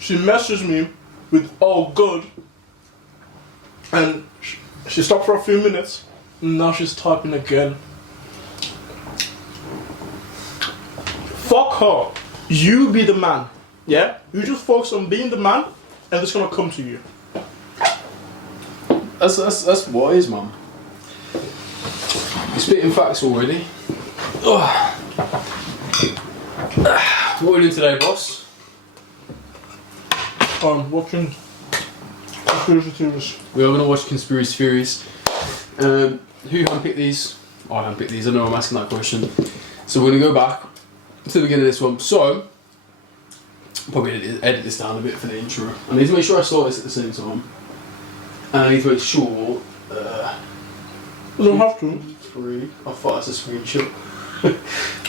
she messaged me with all good, and she stopped for a few minutes, and now she's typing again. Fuck her. You be the man. Yeah? You just focus on being the man, and it's gonna come to you. That's what it is, man. You're spitting facts already. Oh. What are we doing today, boss? Watching conspiracy theories. We are going to watch conspiracy theories. Who handpicked these? I handpicked these. I know I'm asking that question. So we're going to go back to the beginning of this one. So, probably edit this down a bit for the intro. I need to make sure I start this at the same time. And I need to make sure... You don't have to. 3. I thought that's a screenshot.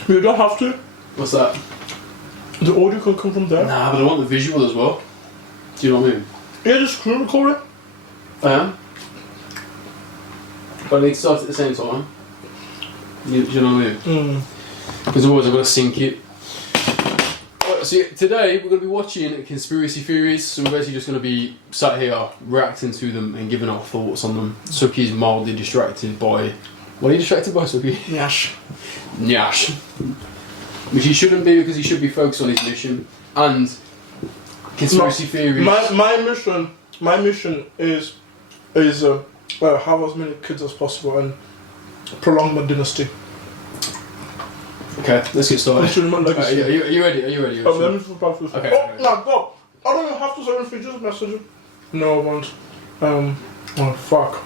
You don't have to. What's that? The audio can come from there. Nah, but I want the visual as well. Do you know what I mean? Yeah, just screen record it. I am. But I need to start at the same time. Do you know what I mean? Because otherwise I've got to sync it. Right, so today we're going to be watching conspiracy theories. So we're basically just going to be sat here reacting to them and giving our thoughts on them. Suki's mildly distracted by... What are you distracted by, Suki? Nyash. Nyash. Which he shouldn't be, because he should be focused on his mission. And conspiracy theories. My mission is have as many kids as possible and prolong my dynasty. Okay, let's get started. My legacy. Are you ready? Are you ready? Let me just prepare for this. Okay. Oh, no, go. I don't even have to say anything, just message it. No, I won't. Oh, fuck.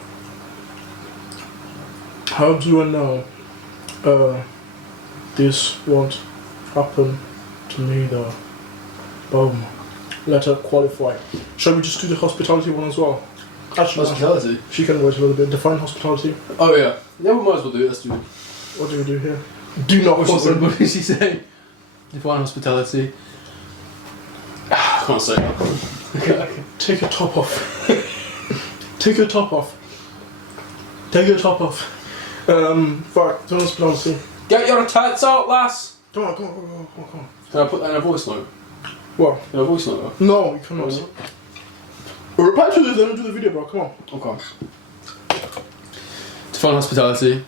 How do I know this won't happen to me though? Boom. Let her qualify. Shall we just do the hospitality one as well? Actually, Hospitality? she can wait a little bit. Define hospitality. Oh yeah. Yeah, we might as well do it. Let's do it. What do we do here? Do not What did she say? Define hospitality. I can't say that. Okay. Take your top off. Take your top off. Take your top off. Fuck. Define hospitality. Get your tits out, lass! Come on. Can I put that in a voice note? What? In a voice note? No, you cannot. Reply to this, then do the video, bro. Come on. Okay. Define hospitality.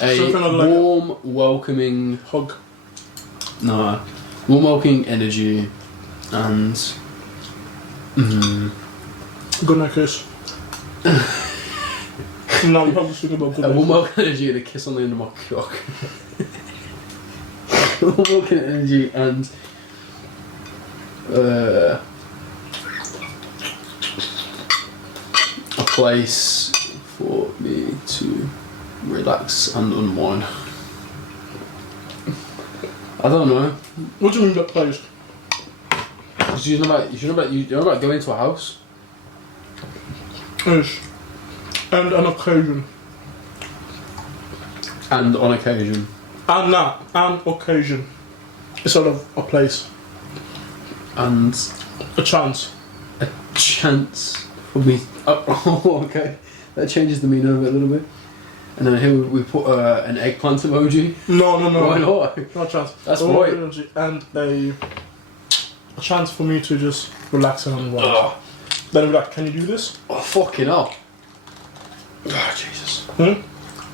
A warm, welcoming hug. No. Warm, welcoming energy and... Good night kiss. No, you're probably speaking about good a night. warm, welcoming energy and a kiss on the end of my cock. Warm, welcoming energy and... a place for me to relax and unwind. I don't know. What do you mean that place? You know about going to a house? Yes. And an occasion. And on occasion. And that. An occasion. Instead of a place. And a chance. A chance for me. Oh, okay. That changes the meaning of it a little bit. And then here we put an eggplant emoji. No. Why not? No chance. That's right. And a chance for me to just relax and unwind. Then we're like, can you do this? Oh, fucking hell. Oh, Jesus.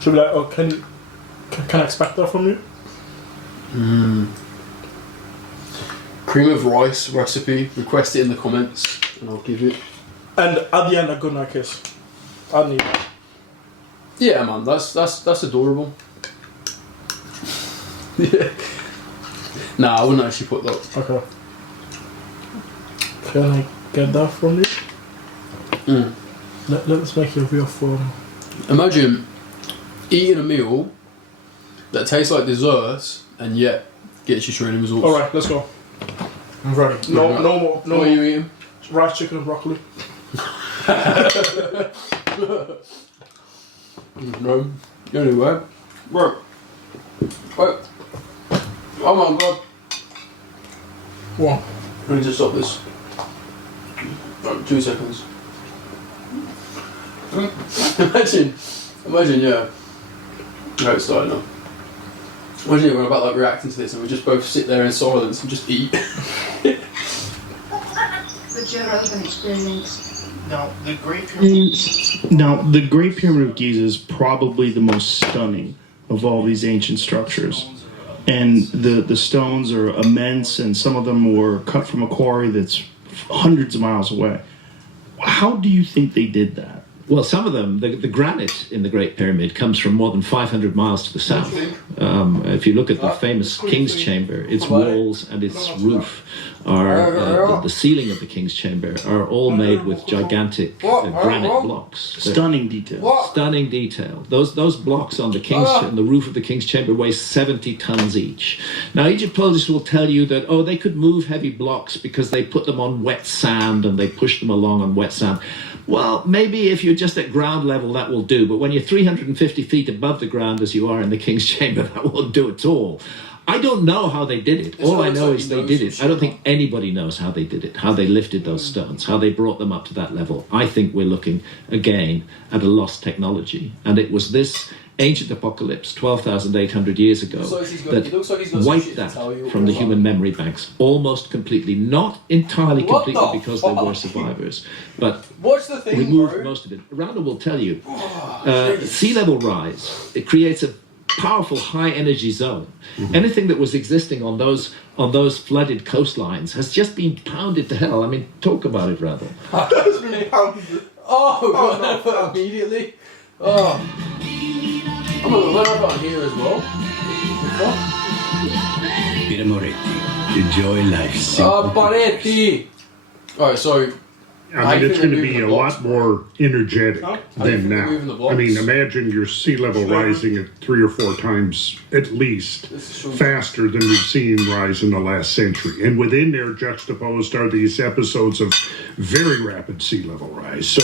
Should be like, oh, can I expect that from you? Cream of rice recipe. Request it in the comments and I'll give it. And at the end, a good night kiss. I need that. Yeah, man, that's adorable. Yeah. Nah, I wouldn't actually put that. Okay. Can I get that from you? Let's make it real form. Imagine eating a meal that tastes like dessert and yet gets you training results. Alright, let's go. I'm ready. No more. What are you eating? Rice, chicken and broccoli. No. Anyway. Right. Wait. Oh my god. What? I need to stop this. Right, 2 seconds. Imagine, yeah. Right, it's starting now. Imagine we're about like reacting to this and we just both sit there in silence and just eat. was your relevant experience? Now, the Great Pyramid of Giza is probably the most stunning of all these ancient structures. And the stones are immense, and some of them were cut from a quarry that's hundreds of miles away. How do you think they did that? Well, some of them, the granite in the Great Pyramid comes from more than 500 miles to the south. If you look at the famous King's Chamber, its walls and its roof are, the ceiling of the King's Chamber are all made with gigantic granite blocks. Stunning detail. Stunning detail. Those blocks on the on the roof of the King's Chamber weigh 70 tons each. Now, Egyptologists will tell you that, they could move heavy blocks because they put them on wet sand and they push them along on wet sand. Well, maybe if you're just at ground level, that will do. But when you're 350 feet above the ground, as you are in the King's Chamber, that won't do at all. I don't know how they did it. All I know is they did it. I don't think anybody knows how they did it, how they lifted those stones, how they brought them up to that level. I think we're looking, again, at a lost technology. And it was this ancient apocalypse 12,800 years ago that wiped that from the human memory banks almost completely, not entirely completely because there were survivors, but removed most of it. Randall will tell you, sea level rise, it creates a powerful high energy zone. Anything that was existing on those flooded coastlines has just been pounded to hell. I mean, talk about it, Randall. That's been pounded. No, immediately. I'm going to learn about here as well. Peter Moretti, enjoy life simply. Moretti! Alright, so... I mean, it's going to be a lot more energetic than now. I mean, imagine your sea level rising at 3 or 4 times, at least, faster than we've seen rise in the last century. And within there, juxtaposed are these episodes of very rapid sea level rise. So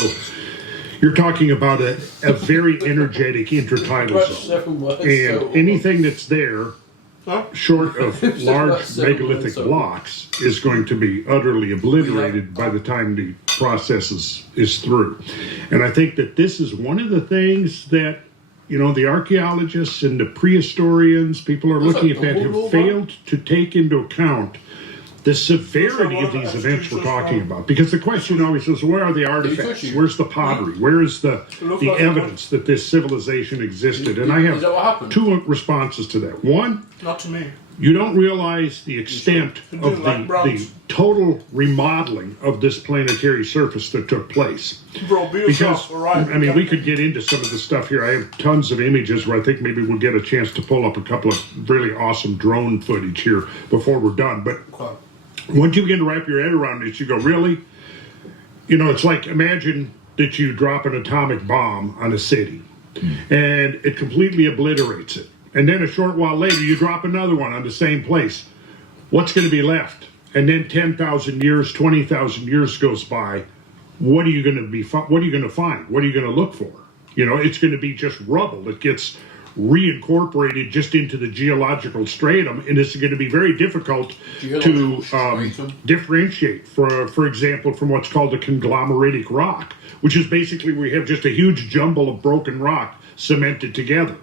you're talking about a very energetic intertidal zone. And anything that's there, short of large megalithic blocks, is going to be utterly obliterated by the time the process is through. And I think that this is one of the things that, the archaeologists and the prehistorians, people are looking at that, have failed to take into account the severity of these events we're talking about. Because the question always is, where are the artifacts? Where's the pottery? Where is the evidence that this civilization existed? And I have 2 responses to that. One, not to me. You don't realize the extent of the total remodeling of this planetary surface that took place. Because, I mean, we could get into some of the stuff here. I have tons of images where I think maybe we'll get a chance to pull up a couple of really awesome drone footage here before we're done. But once you begin to wrap your head around this, you go, really? It's like, imagine that you drop an atomic bomb on a city and it completely obliterates it. And then a short while later, you drop another one on the same place. What's going to be left? And then 10,000 years, 20,000 years goes by. What are you going to find? What are you going to look for? It's going to be just rubble that gets reincorporated just into the geological stratum, and it's going to be very difficult to differentiate, for example, from what's called a conglomeratic rock, which is basically we have just a huge jumble of broken rock cemented together.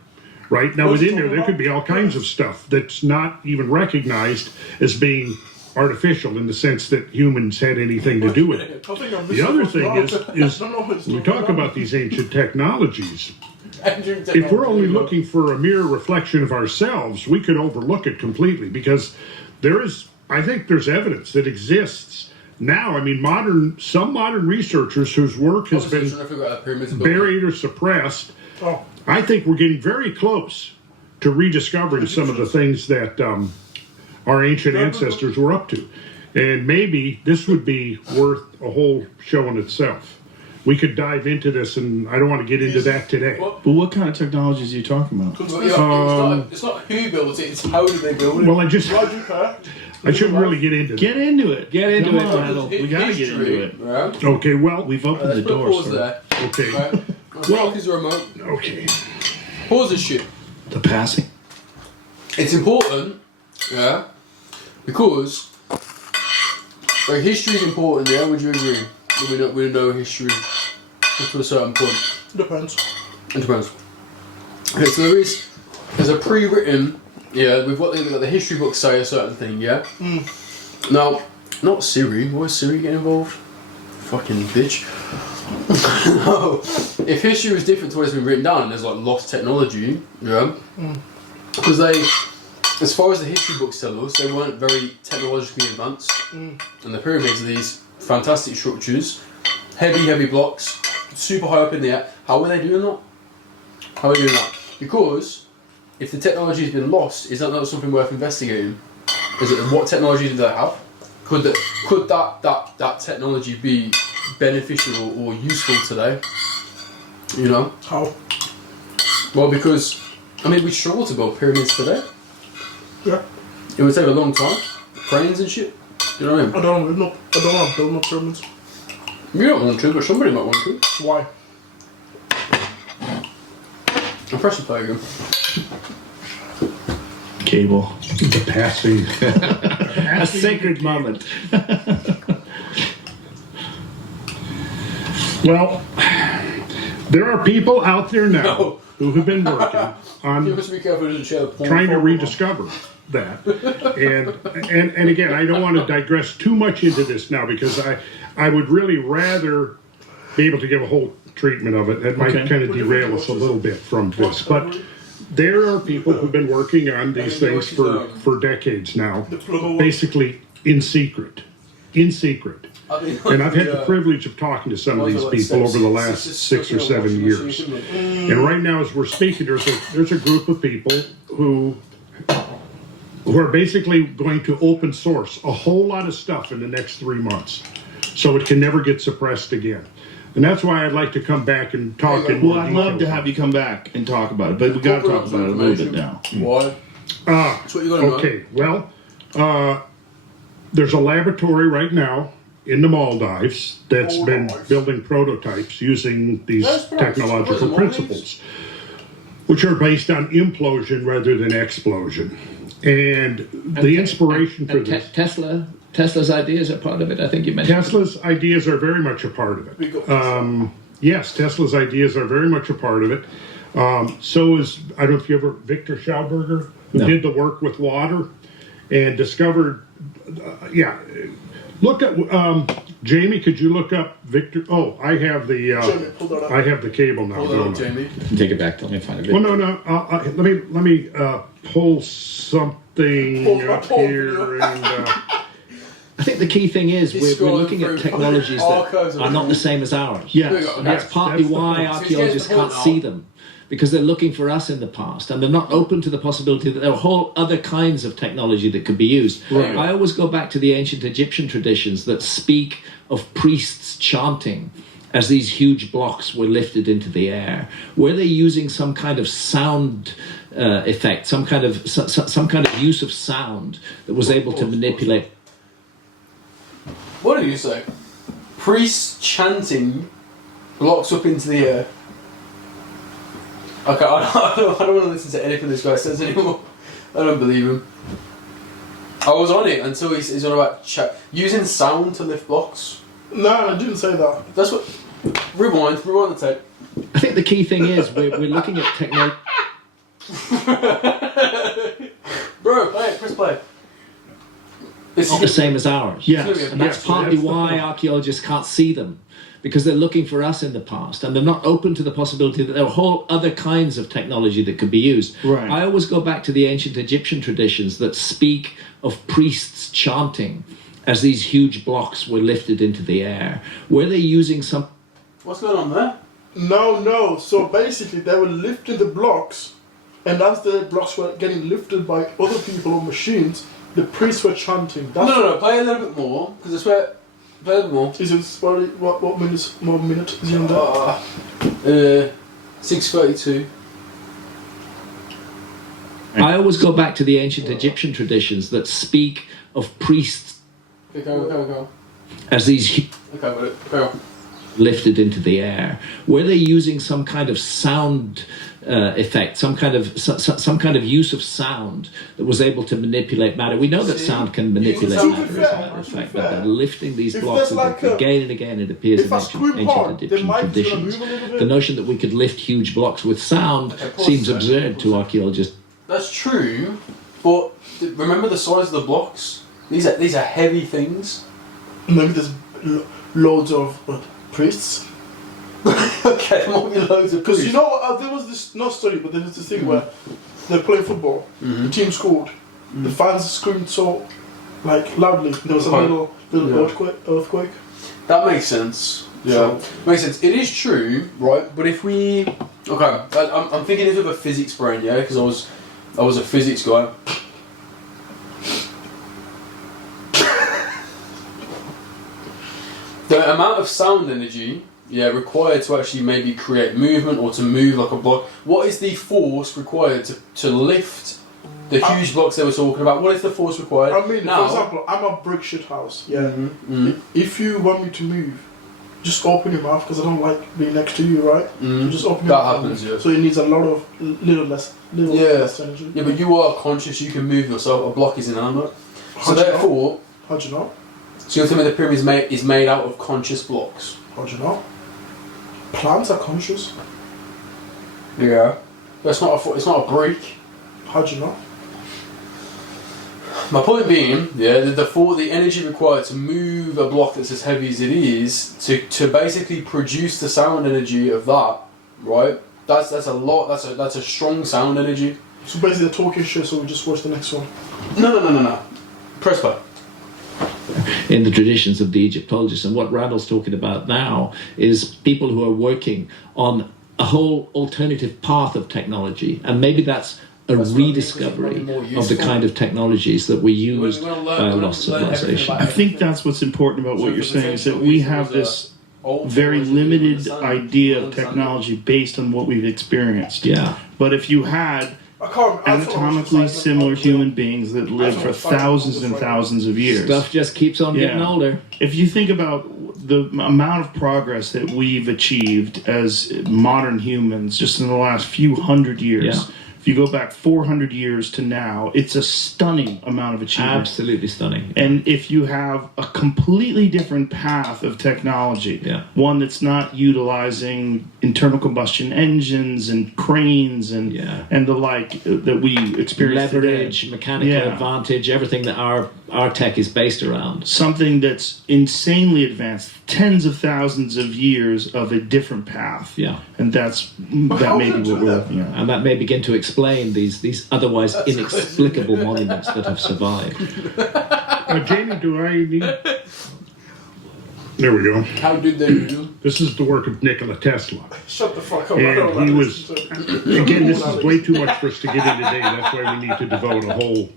Right? Now, within there could be all kinds of stuff that's not even recognized as being artificial in the sense that humans had anything to do with it. The other thing is when we talk about these ancient technologies, if we're only looking for a mere reflection of ourselves, we could overlook it completely, because I think there's evidence that exists now. I mean, some modern researchers whose work has been buried or suppressed, I think we're getting very close to rediscovering some of the things that our ancient ancestors were up to. And maybe this would be worth a whole show in itself. We could dive into this, and I don't want to get into that today. But what kind of technologies are you talking about? It's not who built it, it's how did they build it. Well, I shouldn't really get into that. Get into it, Randall. We gotta get into it. Right? Okay, well, we've opened the door. Pause there. Okay. Right. Well, is the remote. Okay. Pause this shit. The passing. It's important, because history is important. Yeah, would you agree? We know history up to a certain point. It depends. Okay, so there's a pre-written. Yeah, with what the history books say a certain thing. Yeah. Now, not Siri. Why is Siri getting involved? Fucking bitch. No. If history was different to what has been written down, there's like lost technology, yeah. Because they, as far as the history books tell us, they weren't very technologically advanced. And the pyramids are these fantastic structures, heavy blocks, super high up in the air. How were they doing that? How are they doing that? Because if the technology has been lost, is that not something worth investigating? Is it what technology do they have? Could that technology be beneficial or useful today? You know? How? Well, because I mean we struggle to build pyramids today. Yeah. It would take a long time. Cranes and shit. You know what I mean? I don't want to build no pyramids. You don't want to, but somebody might want to. Why? I'm pressing play again. Cable. The passing. A sacred moment. Well, there are people out there now No. who have been working You on must be careful to share the porn trying to photo. rediscover that. And again, I don't want to digress too much into this now because I would really rather be able to give a whole treatment of it. That might kind of derail us a little bit from this. But there are people who've been working on these things for decades now, basically in secret. And I've had the privilege of talking to some of these people over the last 6 or 7 years. And right now, as we're speaking, there's a group of people who are basically going to open source a whole lot of stuff in the next 3 months, so it can never get suppressed again. And that's why I'd like to come back and talk in more Well, I'd detail. love to have you come back and talk about it, but we got to talk about it a little bit now. Why? That's what you're gonna know. Okay, well, there's a laboratory right now in the Maldives that's been building prototypes using these technological principles, which are based on implosion rather than explosion. And the inspiration for this... Tesla's ideas are part of it, I think you mentioned. Tesla's ideas are very much a part of it. Yes, Tesla's ideas are very much a part of it. So is, I don't know if you ever, Victor Schauberger, who did the work with water and discovered, look at, Jamie, could you look up Victor? Oh, I have the, I have the cable now. Hold on, Jamie. Take it back, let me find a video. Well, no, let me pull something up here and... I think the key thing is we're looking at technologies that are not the same as ours. Yes, And that's partly why archaeologists can't see them, because they're looking for us in the past, and they're not open to the possibility that there are whole other kinds of technology that could be used. Right. I always go back to the ancient Egyptian traditions that speak of priests chanting as these huge blocks were lifted into the air. Were they using some kind of sound effect, some kind of use of sound that was able to manipulate? What do you say? Priests chanting blocks up into the air. Okay, I don't want to listen to anything this guy says anymore. I don't believe him. I was on it until he's on about using sound to lift blocks. No, I didn't say that. That's what... Rewind the tape. I think the key thing is we're looking at technology. Bro, play it, press play. It's not the same as ours. Yes, And that's partly why archaeologists can't see them, because they're looking for us in the past, and they're not open to the possibility that there are whole other kinds of technology that could be used. Right. I always go back to the ancient Egyptian traditions that speak of priests chanting as these huge blocks were lifted into the air. Were they using some... What's going on there? No. So basically, they were lifting the blocks, and as the blocks were getting lifted by other people or machines, the priests were chanting. No, play a little bit more, because I swear... Play a little more. Is it, what minute is he on there? 6:32. I always go back to the ancient Egyptian traditions that speak of priests Okay, go. as these Okay, got it. Go on. lifted into the air. Were they using some kind of sound effect, some kind of use of sound that was able to manipulate matter? We know that sound can manipulate To be matter, as a fair, matter of to be fact, but fair, they're lifting these if blocks, there's and like a- again and again it appears if in I ancient, scream ancient hard, the Egyptian mic is gonna traditions. move a little bit. The notion that we could lift huge blocks with sound seems absurd to archaeologists. That's true, but remember the size of the blocks? These are heavy things. Maybe there's loads of priests. Okay, there might be loads of Because priests. you know, there was this, not study, but there was this thing where they're playing football, the team scored, the fans screamed so like loudly, there was a little earthquake. That makes sense. Yeah, makes sense. It is true, right? But if we, I'm thinking this with a physics brain, yeah, because I was a physics guy. The amount of sound energy, required to actually maybe create movement or to move like a block. What is the force required to lift the huge blocks they were talking about? What is the force required? I mean, for example, I'm a brick shit house. Yeah. If you want me to move, just open your mouth because I don't like being next to you, right? You just open your mouth. That happens, yeah. So it needs a lot of little less energy. Yeah, but you are conscious. You can move yourself. A block is inanimate. So therefore, how do you know? So you're telling me the pyramid is made out of conscious blocks? How do you know? Plants are conscious. Yeah. But it's not a brick. How do you know? My point being, the energy required to move a block that's as heavy as it is to basically produce the sound energy of that, right? That's a lot. That's a strong sound energy. So basically, they're talking shit. So we just watch the next one. No. Press play. In the traditions of the Egyptologists, and what Randall's talking about now is people who are working on a whole alternative path of technology, and maybe that's a rediscovery of the kind of technologies that we used by a lost civilization. I think that's what's important about what you're saying, is that we have this very limited idea of technology based on what we've experienced. Yeah. But if you had anatomically similar human beings that lived for thousands and thousands of years. Stuff just keeps on getting older. If you think about the amount of progress that we've achieved as modern humans just in the last few hundred years, if you go back 400 years to now, it's a stunning amount of achievement. Absolutely stunning. And if you have a completely different path of technology, one that's not utilizing internal combustion engines and cranes and the like that we experience leverage, today. Mechanical advantage, everything that our tech is based around. Something that's insanely advanced, tens of thousands of years of a different path. Yeah. And that may be what we're looking at. And that may begin to explain these otherwise inexplicable monuments that have survived. Jamie, do I need... There we go. How did they do? This is the work of Nikola Tesla. Shut the fuck up. And he was... Again, this is way too much for us to get into today. That's why we need to devote a whole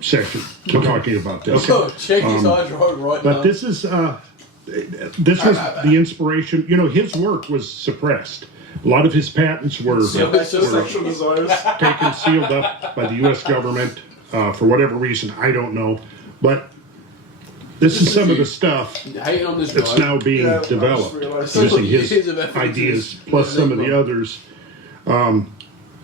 section to talking about this. Check his eyes right but now. this is... this was the inspiration. You know, his work was suppressed. A lot of his patents were taken, sealed up by the U.S. government for whatever reason. I don't know. But this is some of the stuff that's now being developed using his ideas, plus some of the others.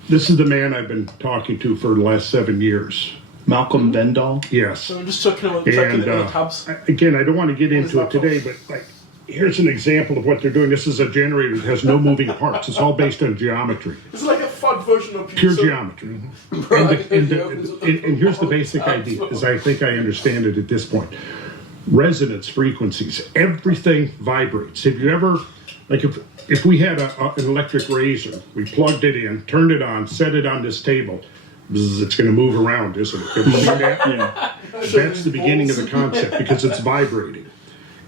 This is the man I've been talking to for the last 7 years. Malcolm Bendall? Yes. So we're just talking about tabs. Again, I don't want to get into it today, but here's an example of what they're doing. This is a generator that has no moving parts. It's all based on geometry. It's like a fun version of pure geometry. And here's the basic idea, as I think I understand it at this point. Resonance frequencies. Everything vibrates. Have you ever, like if we had an electric razor, we plugged it in, turned it on, set it on this table, it's going to move around, isn't it? Have you seen that? Yeah. That's the beginning of the concept because it's vibrating.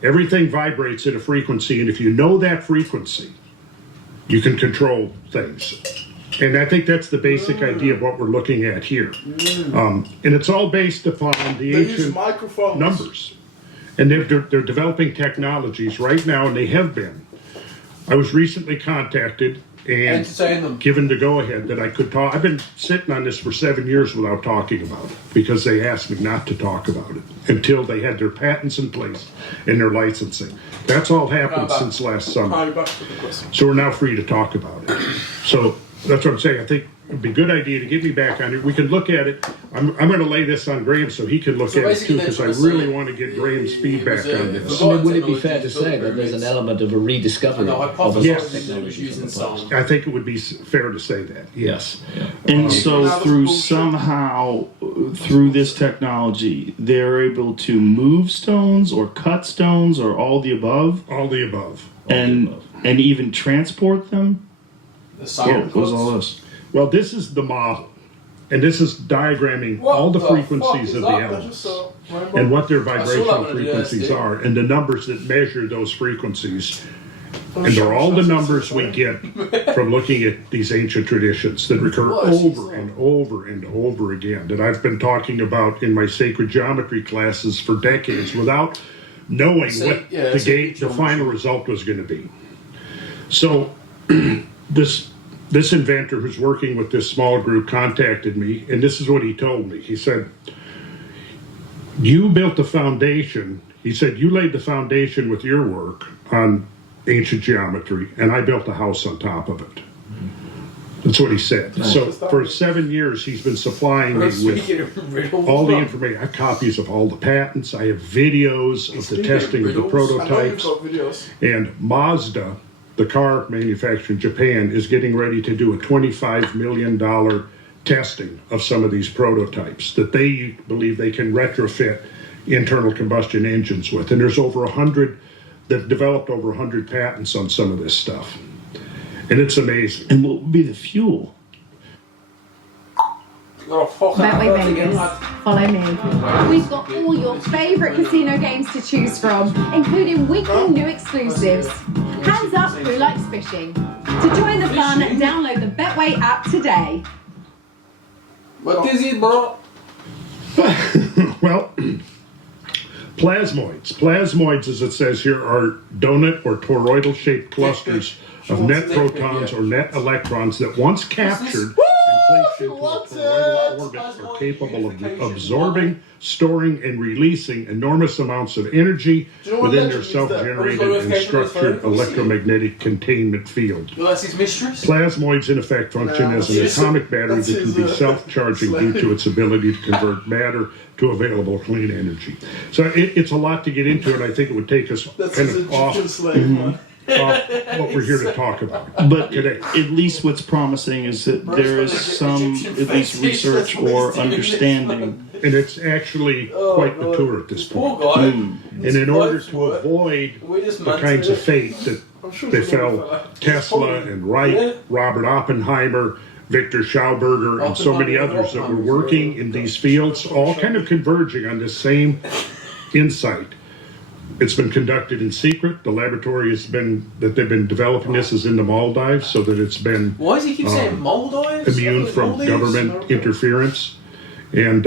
Everything vibrates at a frequency, and if you know that frequency, you can control things. And I think that's the basic idea of what we're looking at here. And it's all based upon the ancient numbers. And they're developing technologies right now, and they have been. I was recently contacted and given the go-ahead that I could talk. I've been sitting on this for 7 years without talking about it because they asked me not to talk about it until they had their patents in place and their licensing. That's all happened since last summer. So we're now free to talk about it. So that's what I'm saying. I think it would be a good idea to get me back on it. We can look at it. I'm going to lay this on Graham so he can look at it too, because I really want to get Graham's feedback on this. I mean, would it be fair to say that there's an element of a rediscovery of a technology? I think it would be fair to say that, yes. And so through somehow through this technology, they're able to move stones or cut stones or all the above? All the above. And even transport them? The What was all this? Well, this is the model. And this is diagramming all the frequencies of the elements and what their vibrational frequencies are and the numbers that measure those frequencies. And they're all the numbers we get from looking at these ancient traditions that recur over and over and over again, that I've been talking about in my sacred geometry classes for decades without knowing what the final result was going to be. So this inventor who's working with this small group contacted me, and this is what he told me. He said, you built the foundation. He said, you laid the foundation with your work on ancient geometry, and I built a house on top of it. That's what he said. So for 7 years, he's been supplying me with all the information. I have copies of all the patents. I have videos of the testing of the prototypes. And Mazda, the car manufacturer in Japan, is getting ready to do a $25 million testing of some of these prototypes that they believe they can retrofit internal combustion engines with. And there's over 100, they've developed over 100 patents on some of this stuff. And it's amazing. And what would be the fuel? Betway Vegas, follow me. We've got all your favourite casino games to choose from, including weekly new exclusives. Hands up who likes fishing. To join the fun, download the Betway app today. What is it, bro? Well, plasmoids. Plasmoids, as it says here, are donut or toroidal-shaped clusters of net protons or net electrons that once captured and placed into a toroidal orbit are capable of absorbing, storing, and releasing enormous amounts of energy within their self-generated and structured electromagnetic containment field. Plasmoids, in effect, function as an atomic battery that can be self-charging due to its ability to convert matter to available clean energy. So it's a lot to get into, and I think it would take us kind of off what we're here to talk about. But today, at least what's promising is that there is some, at least, research or understanding. And it's actually quite mature at this point. And in order to avoid the kinds of fate that befell Tesla and Wright, Robert Oppenheimer, Victor Schauberger, and so many others that were working in these fields, all kind of converging on this same insight. It's been conducted in secret. The laboratory has been, that they've been developing this is in the Maldives, so that it's been Why does he keep saying Maldives? immune from government interference. And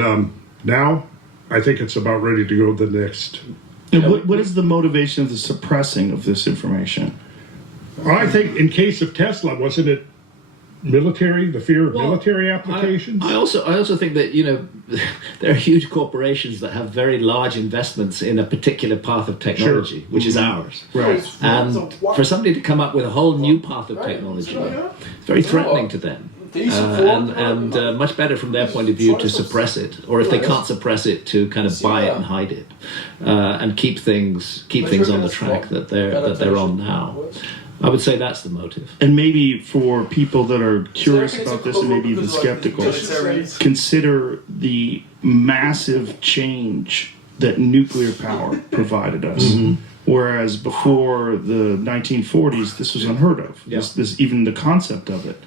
now I think it's about ready to go to the next. And what is the motivation of the suppressing of this information? I think in case of Tesla, wasn't it military, the fear of military applications? I also think that, you know, there are huge corporations that have very large investments in a particular path of technology, which is ours. Right. And for somebody to come up with a whole new path of technology, it's very threatening to them. And much better from their point of view to suppress it, or if they can't suppress it, to kind of buy it and hide it, and keep things on the track that they're on now. I would say that's the motive. And maybe for people that are curious about this and maybe even skeptical, consider the massive change that nuclear power provided us. Whereas before the 1940s, this was unheard of. This even the concept of it.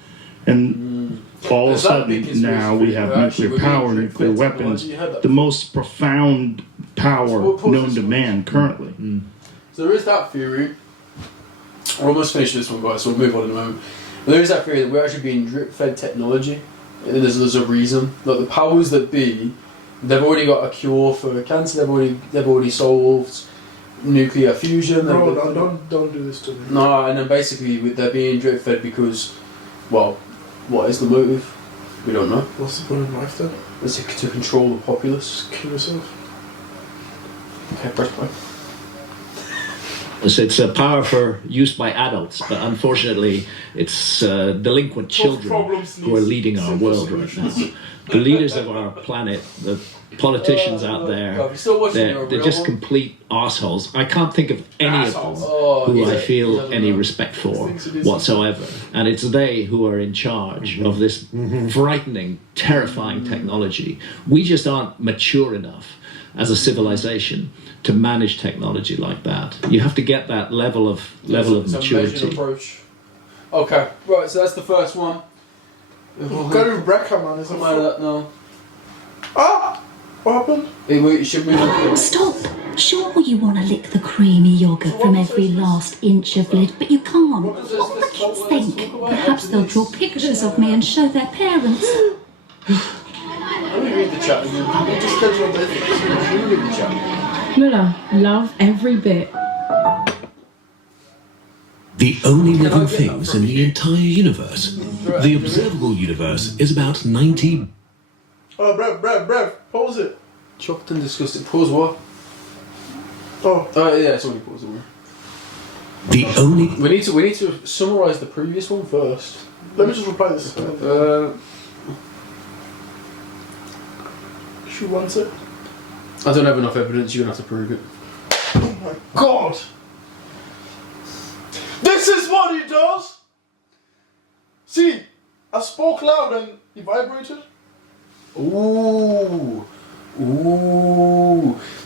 And all of a sudden, now we have nuclear power, nuclear weapons, the most profound power known to man currently. So there is that theory. We're almost finished this one, guys, so we'll move on in a moment. But there is that theory that we're actually being drip-fed technology, and there's a reason. Like the powers that be, they've already got a cure for cancer. They've already solved nuclear fusion. Bro, don't do this to me. No, and then basically they're being drip-fed because, well, what is the motive? We don't know. What's the point of life then? It's to control the populace. Kill yourself. Okay, press play. It's a power for use by adults, but unfortunately it's delinquent children who are leading our world right now. The leaders of our planet, the politicians out there, God, you're still watching they're your just real complete arseholes. I can't think of any of them who I feel any respect for whatsoever. And it's they who are in charge of this frightening, terrifying technology. We just aren't mature enough as a civilization to manage technology like that. You have to get that level of maturity. Approach. Okay, right. So that's the first one. Gary Brecker, man, is Something like that. No. Ah! What happened? You should move on. Stop! Sure you want to lick the creamy yoghurt from every last inch of lid, but you can't. What will the kids think? Perhaps they'll draw pictures of me and show their parents. Let me read the chat again. Just tell you what they think. Let me read the chat. Muller, love every bit. The only living things in the entire universe. The observable universe is about 90. Oh, Brev, pause it. Chopped and disgusted. Pause what? Oh, Yeah, it's already paused. The only. We need to summarise the previous one first. let me just reply this. She wants it. I don't have enough evidence. You're gonna have to prove it. Oh my god! This is what he does! See, I spoke loud and he vibrated. Ooh.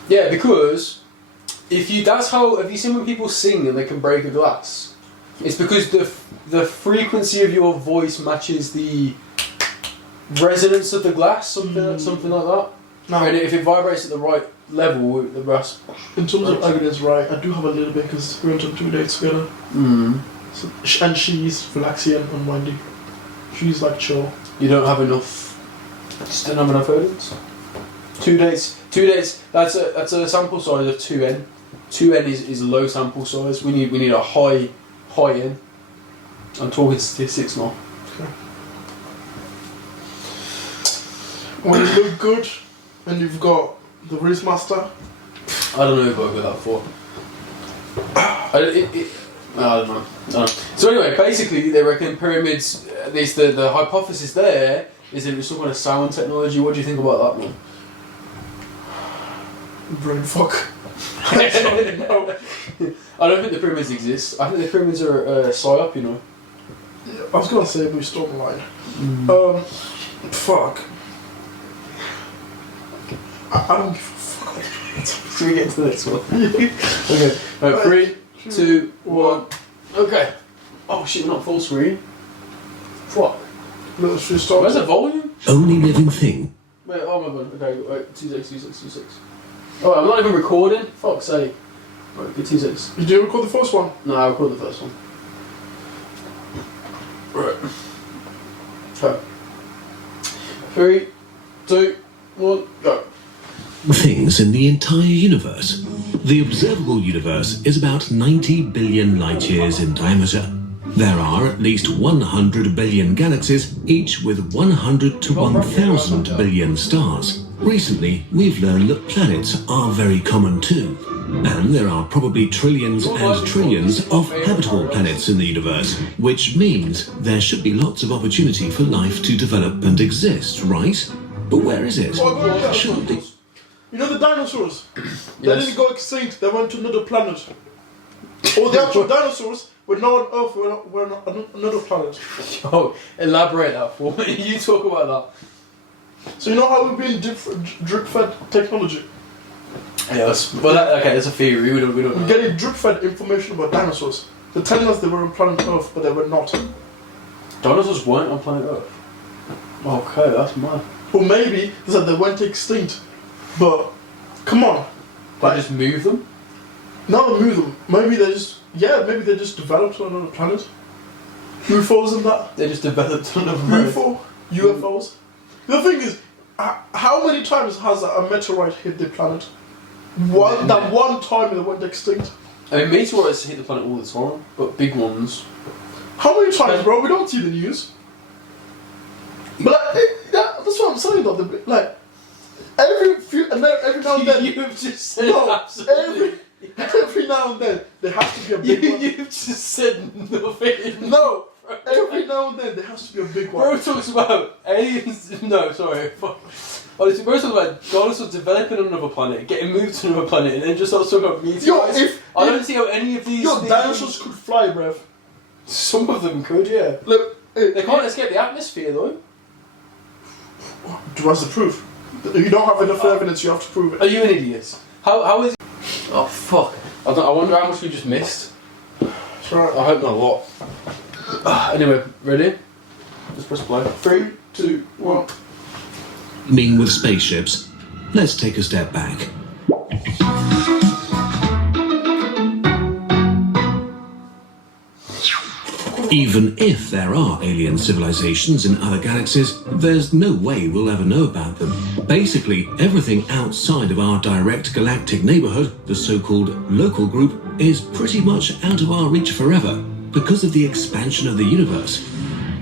Yeah, because have you seen when people sing and they can break a glass? It's because the frequency of your voice matches the resonance of the glass, something like that. No. And if it vibrates at the right level, the brass. In terms of evidence, right, I do have a little bit because we went on 2 dates together. So, and she's relaxing and unwinding. She's like chill. You don't have enough. Just don't have enough evidence. 2 dates. That's a sample size of 2n. 2n is a low sample size. We need a high n. I'm talking statistics now. Okay. When you look good and you've got the wrist master. I don't know if I'll go that far. I don't know. So anyway, basically they reckon pyramids. At least the hypothesis there is that it was some kind of sound technology. What do you think about that, man? Brain fuck. I don't think the pyramids exist. I think the pyramids are psyop, you know. Yeah, I was gonna say, but we stole the line. Fuck. I don't give a fuck. Should we get into the next one? Okay. Right, 3, 2, 1. Okay. Oh shit, we're not full screen. Fuck. Let's just start. Where's the volume? Only living thing. Wait, oh my god. Okay, wait. 2 6, 2 6, 2 6. Oh, I'm not even recording. Fuck's sake. Right, good 2 6. Did you record the first one? No, I recorded the first one. Right. Okay. 3, 2, 1, go. Things in the entire universe. The observable universe is about 90 billion light years in diameter. There are at least 100 billion galaxies, each with 100 to 1,000 billion stars. Recently, we've learned that planets are very common too. And there are probably trillions and trillions of habitable planets in the universe, which means there should be lots of opportunity for life to develop and exist, right? But where is it? Surely. You know the dinosaurs? They Yes. didn't go extinct, they went to another planet. Or the actual dinosaurs were not on Earth, were on another planet. Oh, elaborate that for me. You talk about that. So you know how we've been drip-fed technology? Yes. Well, that's a theory. We don't We're know. getting drip-fed information about dinosaurs. They're telling us they were on planet Earth, but they were not. Dinosaurs weren't on planet Earth. Okay, that's mad. Or maybe they said they went extinct, but come on. They just move them? Now they move them. Maybe they just developed on another planet. UFOs and that. They just developed on another UFO, UFOs. The thing is, how many times has a meteorite hit the planet? That one time they went extinct. I mean, meteorites hit the planet all the time, but big ones. How many times, bro? We don't see the news. But that's what I'm saying though. Every now and then. You've just said every now and then there has to be a big one. You've just said nothing. No, Every now and then there has to be a big one. Bro talks about aliens. No, sorry. Fuck. Honestly, bro talks about dinosaurs developing on another planet, getting moved to another planet, and then just starts talking about meteorites. I don't see how any of these. Dinosaurs could fly, bruv. Some of them could, yeah. Look, they can't escape the atmosphere though. What's the proof? You don't have enough evidence. You have to prove it. Are you an idiot? How is it? Oh fuck! I wonder how much we just missed. Sure. I hope not a lot. Anyway, ready? Just press play. 3, 2, 1. Being with spaceships, let's take a step back. Even if there are alien civilizations in other galaxies, there's no way we'll ever know about them. Basically, everything outside of our direct galactic neighborhood, the so-called local group, is pretty much out of our reach forever because of the expansion of the universe.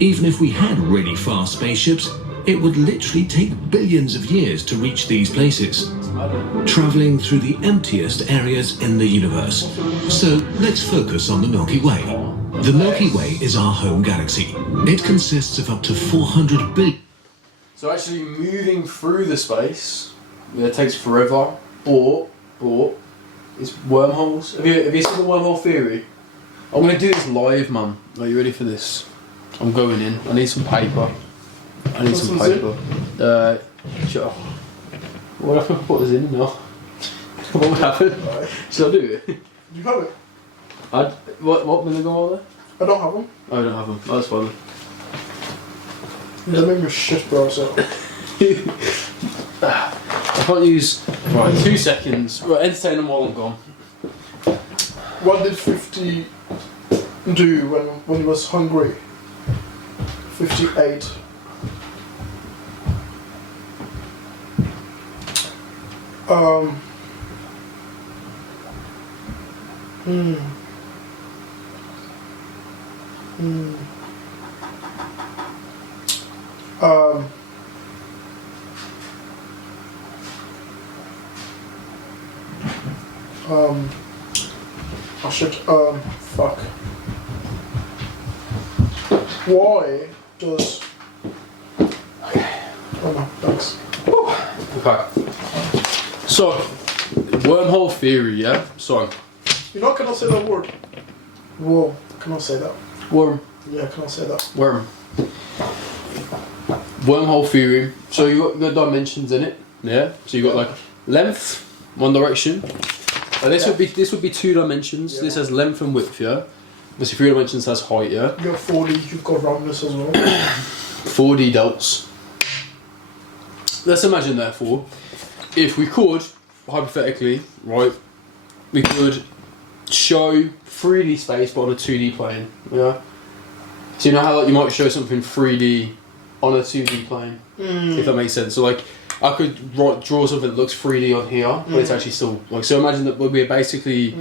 Even if we had really fast spaceships, it would literally take billions of years to reach these places, traveling through the emptiest areas in the universe. So let's focus on the Milky Way. The Milky Way is our home galaxy. It consists of up to 400 billion. So actually moving through the space, it takes forever, or it's wormholes. Have you seen the wormhole theory? I'm going to do this live, man. Are you ready for this? I'm going in. I need some paper. Shut up. What if I put this in now? What would happen? Should I do it? You have it. What vinegar are there? I don't have them. Oh, I don't have them. Oh, that's fine. Yeah, make me shit, bro. So. I can't use. Right, 2 seconds. Right, entertain them while I'm gone. What did 50 do when he was hungry? 58. I should, fuck. Why does... Oh no, thanks. Okay. So, wormhole theory, yeah? So. You know, can I say that word? Whoa, can I say that? Worm. Yeah, can I say that? Worm. Wormhole theory. So you got the dimensions in it, yeah? So you got like length, one direction. This would be 2 dimensions. Yeah. This has length and width, yeah? This 3 dimensions has height, yeah? You got 4D, you've got roundness as well. 4D delts. Let's imagine, therefore, if we could, hypothetically, right, we could show 3D space but on a 2D plane, yeah? So you know how like, you might show something 3D on a 2D plane, if that makes sense. So like, I could draw something that looks 3D on here, but it's actually still like. So imagine that we're basically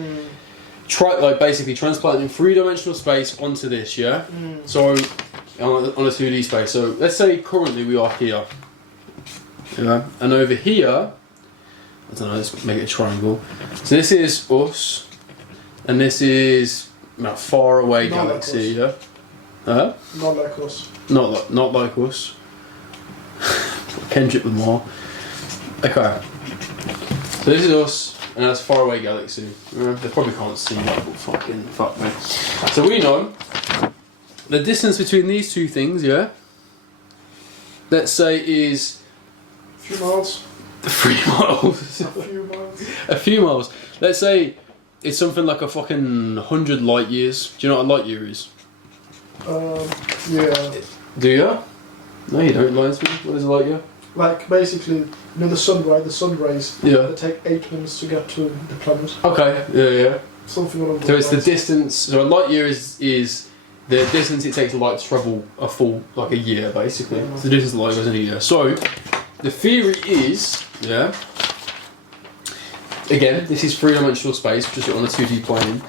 basically transplanting 3-dimensional space onto this, yeah. So on a 2D space. So let's say currently we are here, yeah, and over here, I don't know. Let's make it a triangle. So this is us, and this is a far away galaxy, yeah. Not like us. Not like us. Kendrick with more. Okay. So this is us, and that's far away galaxy. They probably can't see that, but fucking fuck me. So we know the distance between these 2 things, yeah. Let's say is a few miles. 3 miles. A few miles. A few miles. Let's say it's something like a fucking 100 light years. Do you know what a light year is? Yeah. Do you? No, you don't. Lie to me. What is a light year? Like basically, you know the sun, right? The sun rays. Yeah. They take 8 minutes to get to the planet. Okay. Yeah. Something along those So it's the lines. distance. So a light year is the distance it takes light to travel a full like a year, basically. It's the distance light goes in a year. So the theory is, yeah. Again, this is 3-dimensional space, just on a 2D plane.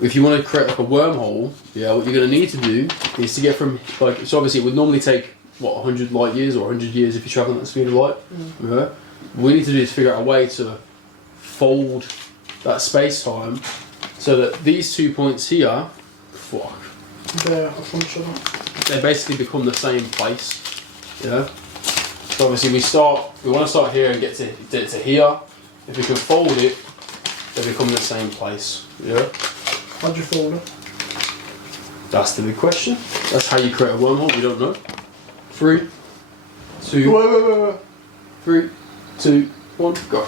If you want to create like a wormhole, yeah, what you're going to need to do is to get from like. So obviously, it would normally take what 100 light years or 100 years if you're traveling at the speed of light. Yeah. What we need to do is figure out a way to fold that space time so that these 2 points here, fuck, They're upon each other. They basically become the same place. Yeah. So obviously we want to start here and get to here. If we can fold it, they become the same place. Yeah. How'd you fold it? That's the big question. That's how you create a wormhole. We don't know. 3, 2. Wait. 3, 2, 1, go.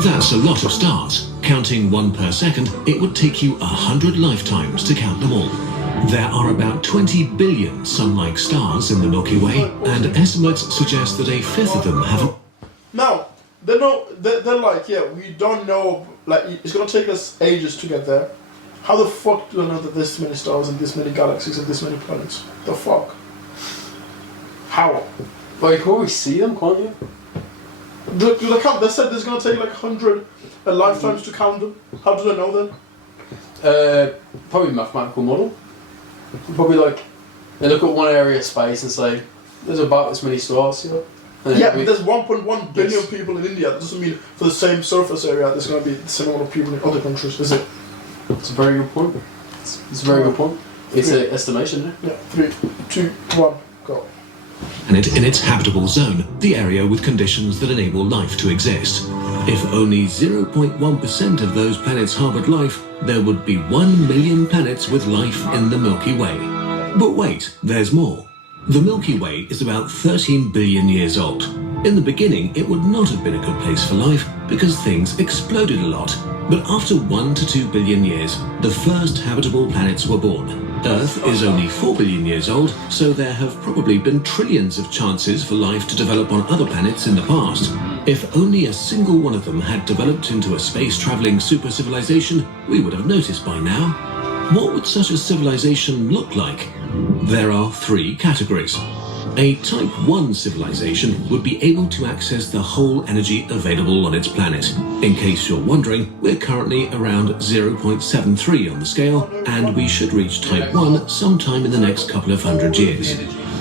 That's a lot of stars. Counting one per second, it would take you 100 lifetimes to count them all. There are about 20 billion sun-like stars in the Milky Way, and estimates suggest that a fifth of them have... Now, they're like, yeah, we don't know, like, it's gonna take us ages to get there. How the fuck do I know that there's this many stars and this many galaxies and this many planets? The fuck? How? Well, you can always see them, can't you? Do they count? They said there's gonna take like 100 lifetimes to count them. How do they know then? Probably mathematical model. Probably like, they look at one area of space and say, there's about this many stars here. Yeah, but there's 1.1 billion people in India. That doesn't mean for the same surface area there's going to be the same amount of people in other countries, is it? It's a very good point. It's a very good point. It's an estimation, yeah? 3, 2, 1, go. And in its habitable zone, the area with conditions that enable life to exist. If only 0.1% of those planets harbored life, there would be 1 million planets with life in the Milky Way. But wait, there's more. The Milky Way is about 13 billion years old. In the beginning, it would not have been a good place for life because things exploded a lot. But after 1 to 2 billion years, the first habitable planets were born. Earth is only 4 billion years old, so there have probably been trillions of chances for life to develop on other planets in the past. If only a single one of them had developed into a space-traveling super-civilization, we would have noticed by now. What would such a civilization look like? There are 3 categories. A Type 1 civilization would be able to access the whole energy available on its planet. In case you're wondering, we're currently around 0.73 on the scale, and we should reach Type 1 sometime in the next couple of hundred years.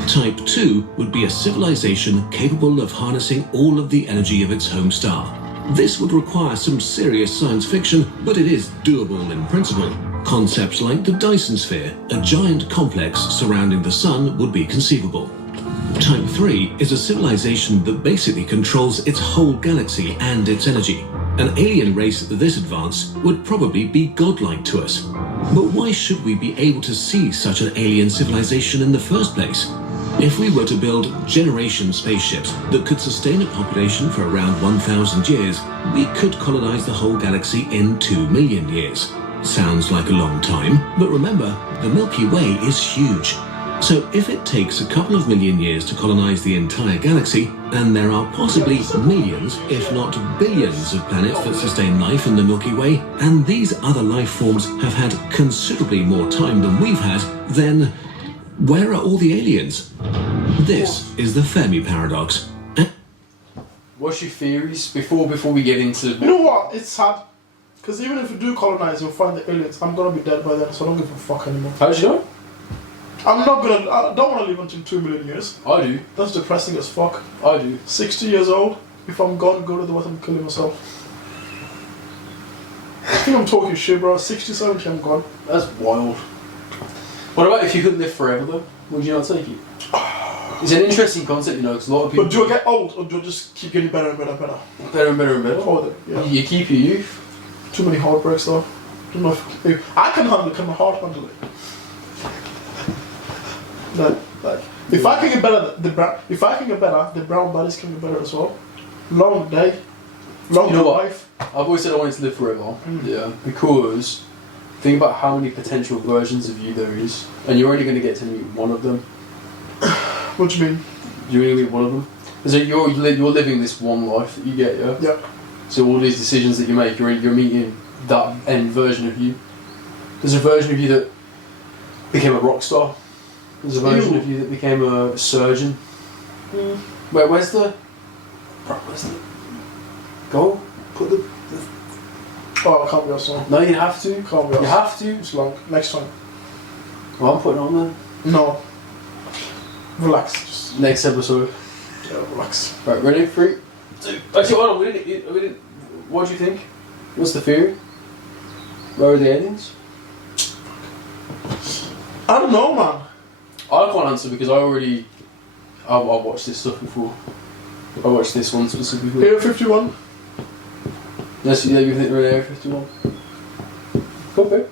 Type 2 would be a civilization capable of harnessing all of the energy of its home star. This would require some serious science fiction, but it is doable in principle. Concepts like the Dyson sphere, a giant complex surrounding the sun, would be conceivable. Type 3 is a civilization that basically controls its whole galaxy and its energy. An alien race this advanced would probably be godlike to us. But why should we be able to see such an alien civilization in the first place? If we were to build generation spaceships that could sustain a population for around 1,000 years, we could colonize the whole galaxy in 2 million years. Sounds like a long time, but remember, the Milky Way is huge. So if it takes a couple of million years to colonize the entire galaxy, and there are possibly millions, if not billions of planets that sustain life in the Milky Way, and these other life forms have had considerably more time than we've had, then where are all the aliens? This is the Fermi paradox. What's your theories before we get into... You know what? It's sad. Because even if we do colonize and find the aliens, I'm going to be dead by then, so I don't give a fuck anymore. How do you know? I don't want to live until 2 million years. I do. That's depressing as fuck. I do. 60 years old, if I'm gone, go to the I'm killing myself. I think I'm talking shit, bro. 60, 70, I'm gone. That's wild. What about if you could live forever, though? Would you not take it? It's an interesting concept, you know, because a lot of people... But do I get old, or do I just keep getting better and better and better? Better and better and better? Older, yeah. You keep your youth. Too many heartbreaks, though. I can handle it, can my heart handle it? Like, if I can get better, the brown bodies can get better as well. Long day, long life. I've always said I wanted to live forever. Yeah, because think about how many potential versions of you there is, and you're only going to get to meet one of them. What do you mean? You're going to meet one of them. So you're living this one life that you get, yeah. Yeah. So all these decisions that you make, you're meeting that end version of you. There's a version of you that became a rock star. There's a version of you that became a surgeon. Where's the... Go. Put the... Oh, I can't be us. No, you have to. Can't be us. You have to. It's long. Next time. Well, I'm putting it on then. No. Relax. Just next episode. Yeah, relax. Right, ready? 3, 2... Actually, hold on. We didn't... What do you think? What's the theory? Where are the aliens? I don't know, man. I can't answer because I've watched this stuff before. I watched this one specifically. Area 51? Yes, yeah, you think they're in Area 51? Could be.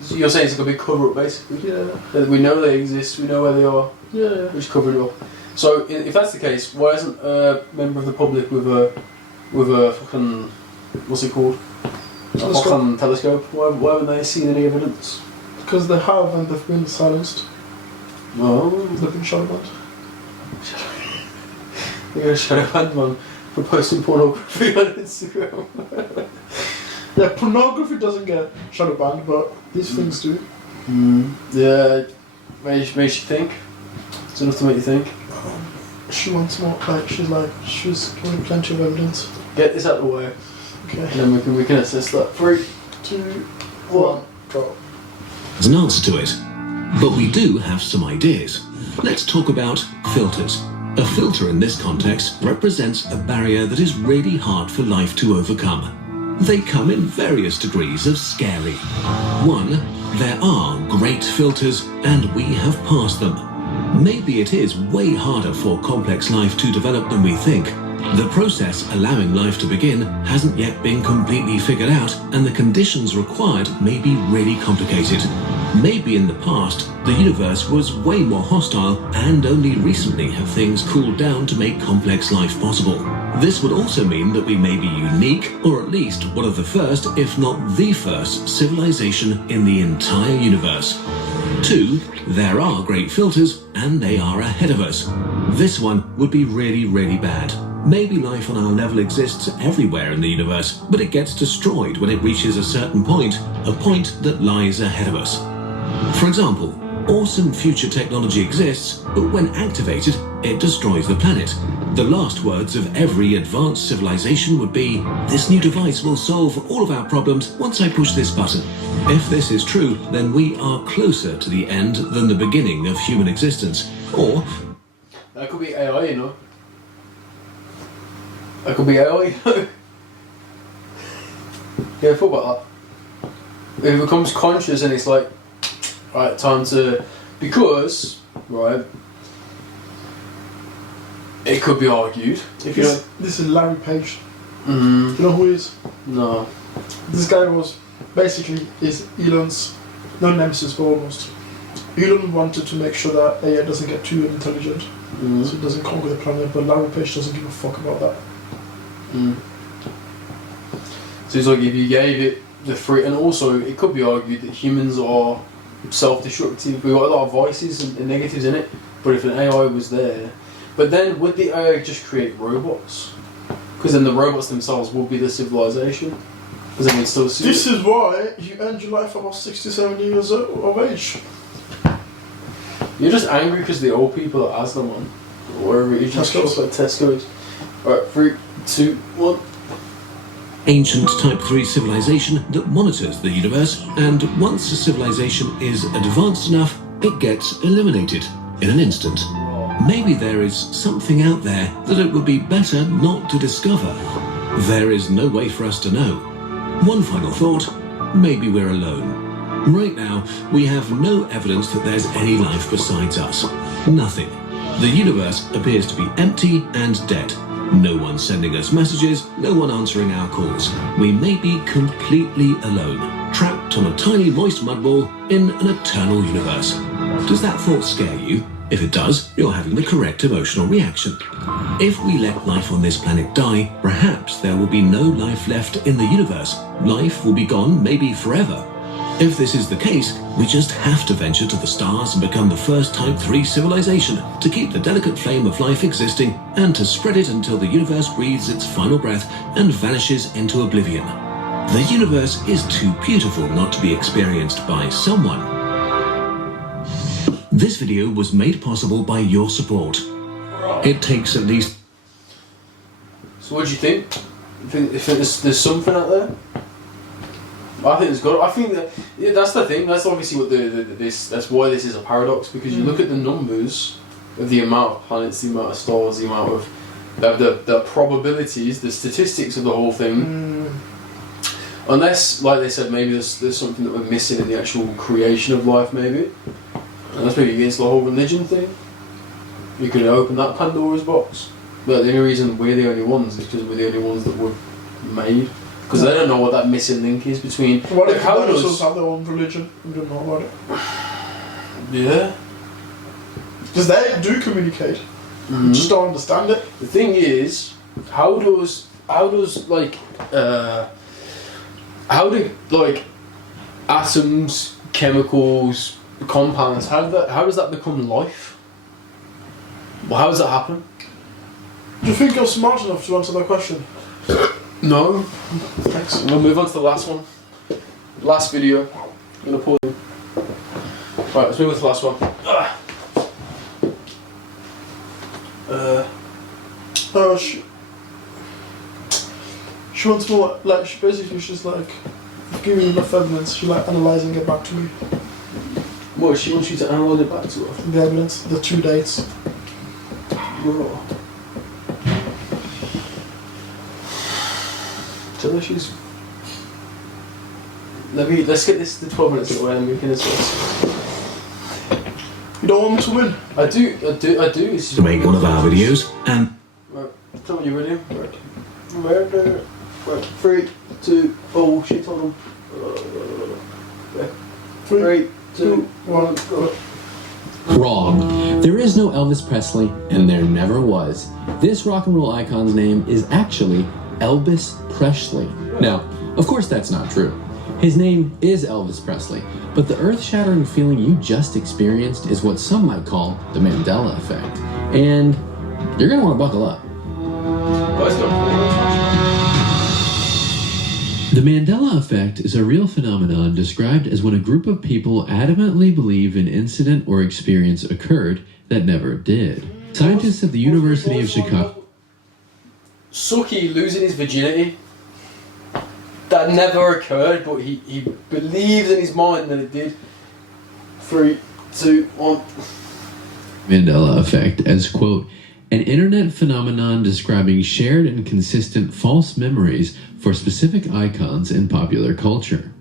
So you're saying it's like a big cover up, basically? Yeah. That we know they exist, we know where they are. Yeah. We just covered it up. So, if that's the case, why isn't a member of the public with a fucking, what's it called? A fucking telescope? Why haven't they seen any evidence? Because they have and they've been silenced. Well, They've been shut banned. They're going to shadow ban man for posting pornography on Instagram. Yeah, pornography doesn't get shadow banned, but these things do. Yeah, makes you think. It's enough to make you think. She wants more. She's giving plenty of evidence. Get this out of the way. Okay. And then we can assess that. 3, 2, 1, go. There's an answer to it. But we do have some ideas. Let's talk about filters. A filter in this context represents a barrier that is really hard for life to overcome. They come in various degrees of scary. 1, there are great filters and we have passed them. Maybe it is way harder for complex life to develop than we think. The process allowing life to begin hasn't yet been completely figured out, and the conditions required may be really complicated. Maybe in the past, the universe was way more hostile, and only recently have things cooled down to make complex life possible. This would also mean that we may be unique, or at least one of the first, if not the first, civilization in the entire universe. 2, there are great filters, and they are ahead of us. This one would be really, really bad. Maybe life on our level exists everywhere in the universe, but it gets destroyed when it reaches a certain point, a point that lies ahead of us. For example, awesome future technology exists, but when activated, it destroys the planet. The last words of every advanced civilization would be, "This new device will solve all of our problems once I push this button." If this is true, then we are closer to the end than the beginning of human existence. Or that could be AI, you know. That could be AI, you know. Yeah, thought about that. It becomes conscious and it's like, right, time to, because, right, it could be argued. If you know, this is Larry Page. Mm-hmm. You know who he is? No. This guy was basically is Elon's, no nemesis, but almost. Elon wanted to make sure that AI doesn't get too intelligent, so it doesn't conquer the planet, but Larry Page doesn't give a fuck about that. So it's like if you gave it the free, and also it could be argued that humans are self-destructive. We've got a lot of vices and negatives in it, but if an AI was there, but then would the AI just create robots? Because then the robots themselves would be the civilization. Because then we'd still see This is why you end your life about 67 years of age. You're just angry because the old people are Asda, man. Or wherever you just shop at Tesco's. Alright, 3, 2, 1. ancient Type 3 civilization that monitors the universe, and once a civilization is advanced enough, it gets eliminated in an instant. Maybe there is something out there that it would be better not to discover. There is no way for us to know. One final thought, maybe we're alone. Right now, we have no evidence that there's any life besides us. Nothing. The universe appears to be empty and dead. No one sending us messages, no one answering our calls. We may be completely alone, trapped on a tiny moist mud ball in an eternal universe. Does that thought scare you? If it does, you're having the correct emotional reaction. If we let life on this planet die, perhaps there will be no life left in the universe. Life will be gone, maybe forever. If this is the case, we just have to venture to the stars and become the first Type 3 civilization to keep the delicate flame of life existing and to spread it until the universe breathes its final breath and vanishes into oblivion. The universe is too beautiful not to be experienced by someone. This video was made possible by your support. It takes at least... So what do you think? You think there's something out there? I think there's got. I think that that's the thing. That's obviously what that's why this is a paradox, because you look at the numbers of the amount of planets, the amount of stars, the amount of the probabilities, the statistics of the whole thing. Unless, like they said, maybe there's something that we're missing in the actual creation of life. Maybe And that's maybe against the whole religion thing. You could open that Pandora's box. But the only reason we're the only ones is because we're the only ones that were made. Because they don't know what that missing link is between. What if dinosaurs have their own religion? We don't know about it. Yeah. Because they do communicate. Mm-hmm. Just don't understand it. The thing is, how do atoms, chemicals, compounds, how does that become life? Well, how does that happen? Do you think you're smart enough to answer that question? No. Thanks. We'll move on to the last one. Last video. I'm gonna pull in. Right, let's move on to the last one. She wants more, like, she's like, give me enough evidence, she's like analysing it back to me. What, she wants you to analyse it back to her? The evidence, the 2 dates. Bro. Tell her she's... Let's get this to 12 minutes away and we can assess. You don't want me to win? I do. It's To make one of our videos and right. Tell me you're ready. Right. 3, 2, oh shit, hold on. 3, 2, 1, go. Wrong. There is no Elvis Presley, and there never was. This rock and roll icon's name is actually Elvis Presley. Now, of course that's not true. His name is Elvis Presley, but the earth-shattering feeling you just experienced is what some might call the Mandela Effect. And you're gonna want to buckle up. The Mandela Effect is a real phenomenon described as when a group of people adamantly believe an incident or experience occurred that never did. Scientists at the University of Chicago... Suki losing his virginity. That never occurred, but he believes in his mind that it did. 3, 2, 1. Mandela Effect as, quote, an internet phenomenon describing shared and consistent false memories for specific icons in popular culture.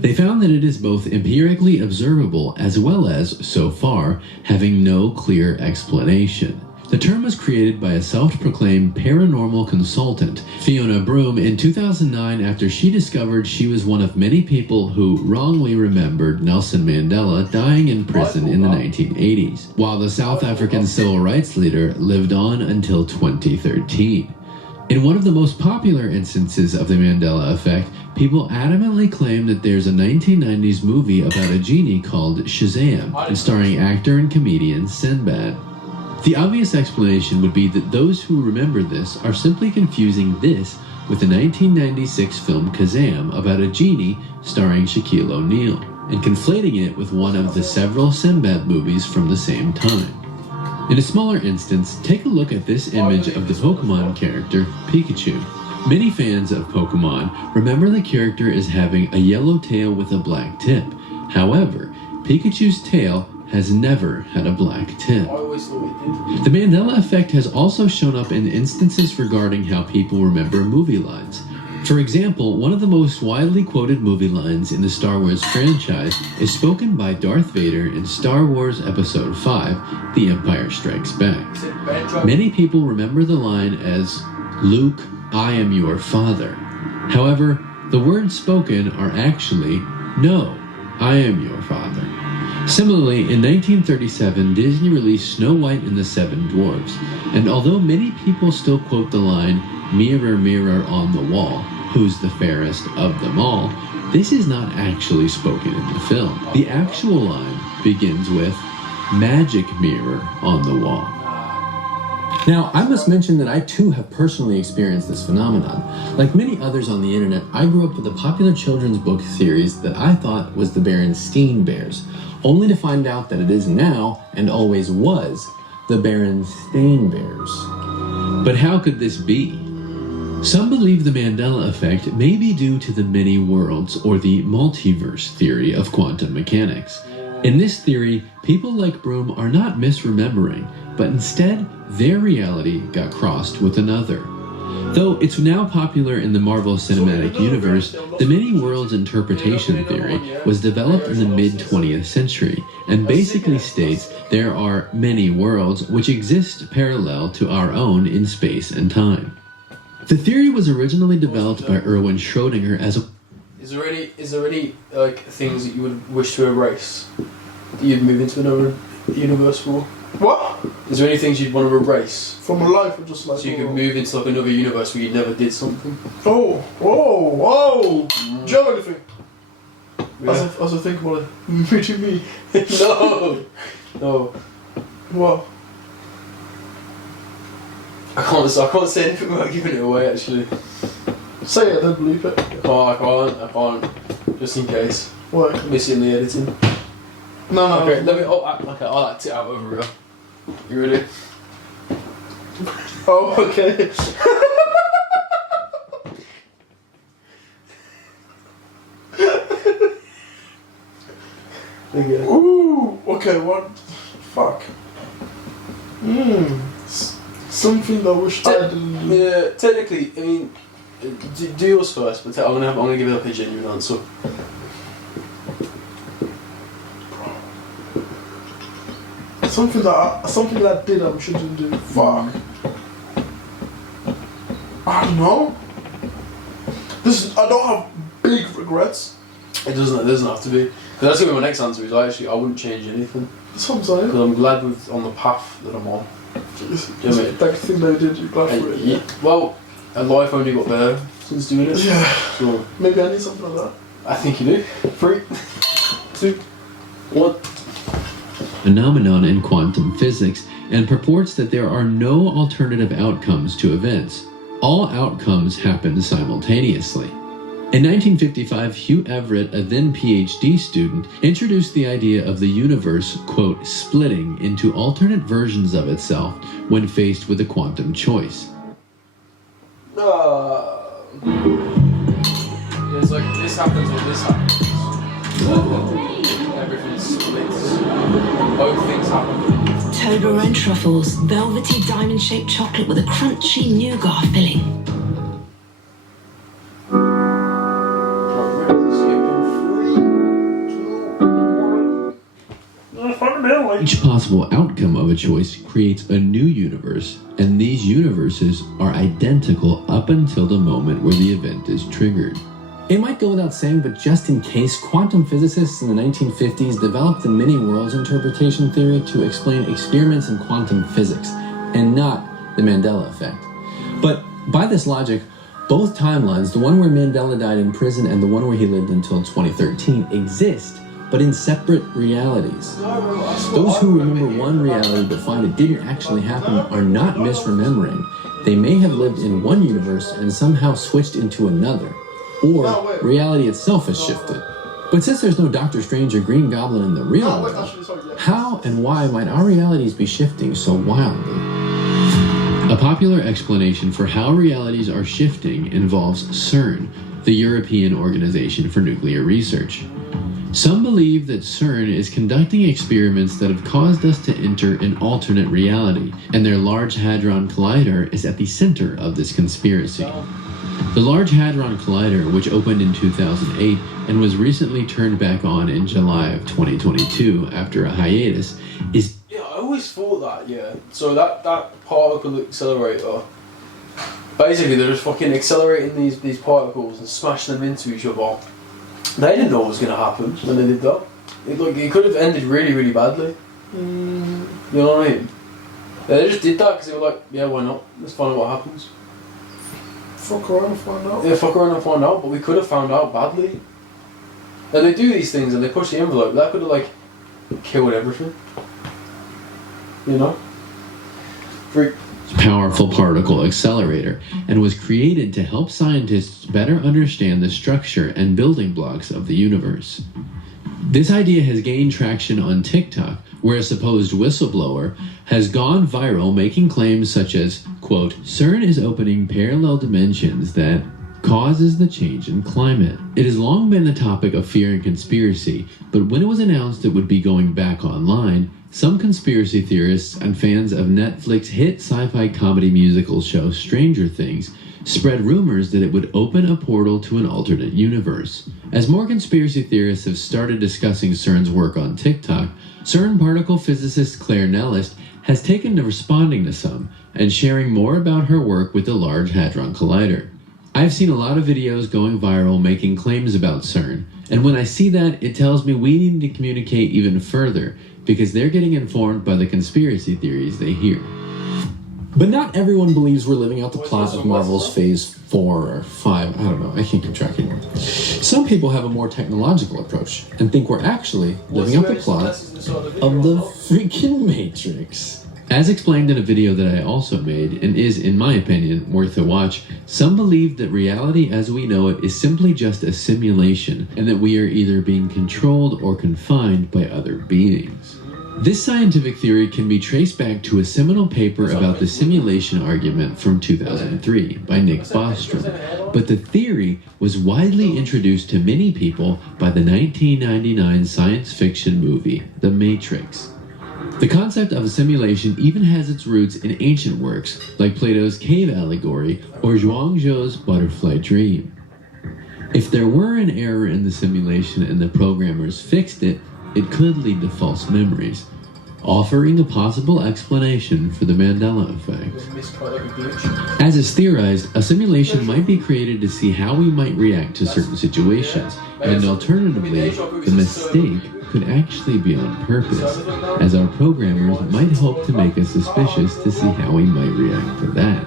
They found that it is both empirically observable as well as, so far, having no clear explanation. The term was created by a self-proclaimed paranormal consultant, Fiona Broom, in 2009 after she discovered she was one of many people who wrongly remembered Nelson Mandela dying in prison in the 1980s, while the South African civil rights leader lived on until 2013. In one of the most popular instances of the Mandela Effect, people adamantly claim that there's a 1990s movie about a genie called Shazam, starring actor and comedian Sinbad. The obvious explanation would be that those who remember this are simply confusing this with the 1996 film Kazam about a genie starring Shaquille O'Neal, and conflating it with one of the several Sinbad movies from the same time. In a smaller instance, take a look at this image of the Pokemon character Pikachu. Many fans of Pokemon remember the character as having a yellow tail with a black tip. However, Pikachu's tail has never had a black tip. The Mandela Effect has also shown up in instances regarding how people remember movie lines. For example, one of the most widely quoted movie lines in the Star Wars franchise is spoken by Darth Vader in Star Wars Episode 5, The Empire Strikes Back. Many people remember the line as, "Luke, I am your father." However, the words spoken are actually, "No, I am your father." Similarly, in 1937, Disney released Snow White and the Seven Dwarfs, and although many people still quote the line, "Mirror, mirror on the wall, who's the fairest of them all?" this is not actually spoken in the film. The actual line begins with, "Magic mirror on the wall." Now, I must mention that I too have personally experienced this phenomenon. Like many others on the internet, I grew up with a popular children's book series that I thought was the Berenstain Bears, only to find out that it is now, and always was, the Berenstain Bears. But how could this be? Some believe the Mandela Effect may be due to the many worlds, or the multiverse theory of quantum mechanics. In this theory, people like Broom are not misremembering, but instead, their reality got crossed with another. Though it's now popular in the Marvel Cinematic Universe, the many worlds interpretation theory was developed in the mid-20th century and basically states there are many worlds which exist parallel to our own in space and time. The theory was originally developed by Erwin Schrödinger as a... Is there any like things that you would wish to erase? That you'd move into another universe for? What? Is there any things you'd want to erase? From a life or just like... So you could move into like another universe where you never did something? Oh, whoa, whoa! Do you have anything? Yeah. As I think about it, what do you mean? No! No. What? I can't say anything without giving it away, actually. Say it, then believe it. I can't. Just in case. Why? Miss it in the editing. No. Okay, I'll act it out over here. You ready? Oh, okay. Okay. Ooh, okay, what? Fuck. Something that I wish I didn't do. Yeah, technically, I mean, do yours first, but I'm gonna give it like a genuine answer. Something that I did that we shouldn't do. Fuck. I don't know. I don't have big regrets. It doesn't have to be. Because that's gonna be my next answer. Is I wouldn't change anything. That's what I'm saying. Because I'm glad on the path that I'm on. That thing that I did, you're glad for it. Yeah. Well, life only got better since doing it. Yeah. So maybe I need something like that. I think you do. 3, 2, 1. Phenomenon in quantum physics and purports that there are no alternative outcomes to events. All outcomes happen simultaneously. In 1955, Hugh Everett, a then PhD student, introduced the idea of the universe, quote, splitting into alternate versions of itself when faced with a quantum choice. It's like this happens or this happens. Everything splits. Both things happen. Toblerone truffles, velvety diamond-shaped chocolate with a crunchy nougat filling. Each possible outcome of a choice creates a new universe, and these universes are identical up until the moment where the event is triggered. It might go without saying, but just in case, quantum physicists in the 1950s developed the many worlds interpretation theory to explain experiments in quantum physics, and not the Mandela Effect. But by this logic, both timelines, the one where Mandela died in prison and the one where he lived until 2013, exist, but in separate realities. Those who remember one reality but find it didn't actually happen are not misremembering. They may have lived in one universe and somehow switched into another. Or reality itself has shifted. But since there's no Doctor Strange or Green Goblin in the real world, how and why might our realities be shifting so wildly? A popular explanation for how realities are shifting involves CERN, the European Organization for Nuclear Research. Some believe that CERN is conducting experiments that have caused us to enter an alternate reality, and their Large Hadron Collider is at the center of this conspiracy. The Large Hadron Collider, which opened in 2008 and was recently turned back on in July of 2022 after a hiatus, is... Yeah, I always thought that, yeah. So that particle accelerator, basically they're just fucking accelerating these particles and smashing them into each other. They didn't know what was going to happen when they did that. It could have ended really, really badly. You know what I mean? They just did that because they were like, yeah, why not? Let's find out what happens. Fuck around and find out. Yeah, fuck around and find out, but we could have found out badly. And they do these things and they push the envelope. That could have, like, killed everything. You know? Freak. Powerful particle accelerator, and was created to help scientists better understand the structure and building blocks of the universe. This idea has gained traction on TikTok, where a supposed whistleblower has gone viral making claims such as, quote, CERN is opening parallel dimensions that, causes the change in climate. It has long been the topic of fear and conspiracy, but when it was announced it would be going back online, some conspiracy theorists and fans of Netflix hit sci-fi comedy musical show Stranger Things spread rumors that it would open a portal to an alternate universe. As more conspiracy theorists have started discussing CERN's work on TikTok, CERN particle physicist Claire Nellist has taken to responding to some and sharing more about her work with the Large Hadron Collider. I've seen a lot of videos going viral making claims about CERN, and when I see that, it tells me we need to communicate even further because they're getting informed by the conspiracy theories they hear. But not everyone believes we're living out the plot of Marvel's Phase 4 or 5. I don't know. I can't keep track anymore. Some people have a more technological approach and think we're actually living out the plot of the freaking Matrix. As explained in a video that I also made, and is, in my opinion, worth a watch, some believe that reality as we know it is simply just a simulation, and that we are either being controlled or confined by other beings. This scientific theory can be traced back to a seminal paper about the simulation argument from 2003 by Nick Bostrom, but the theory was widely introduced to many people by the 1999 science fiction movie, The Matrix. The concept of a simulation even has its roots in ancient works like Plato's cave allegory or Zhuangzhou's butterfly dream. If there were an error in the simulation and the programmers fixed it, it could lead to false memories, offering a possible explanation for the Mandela Effect. As is theorized, a simulation might be created to see how we might react to certain situations, and alternatively, the mistake could actually be on purpose, as our programmers might hope to make us suspicious to see how we might react to that.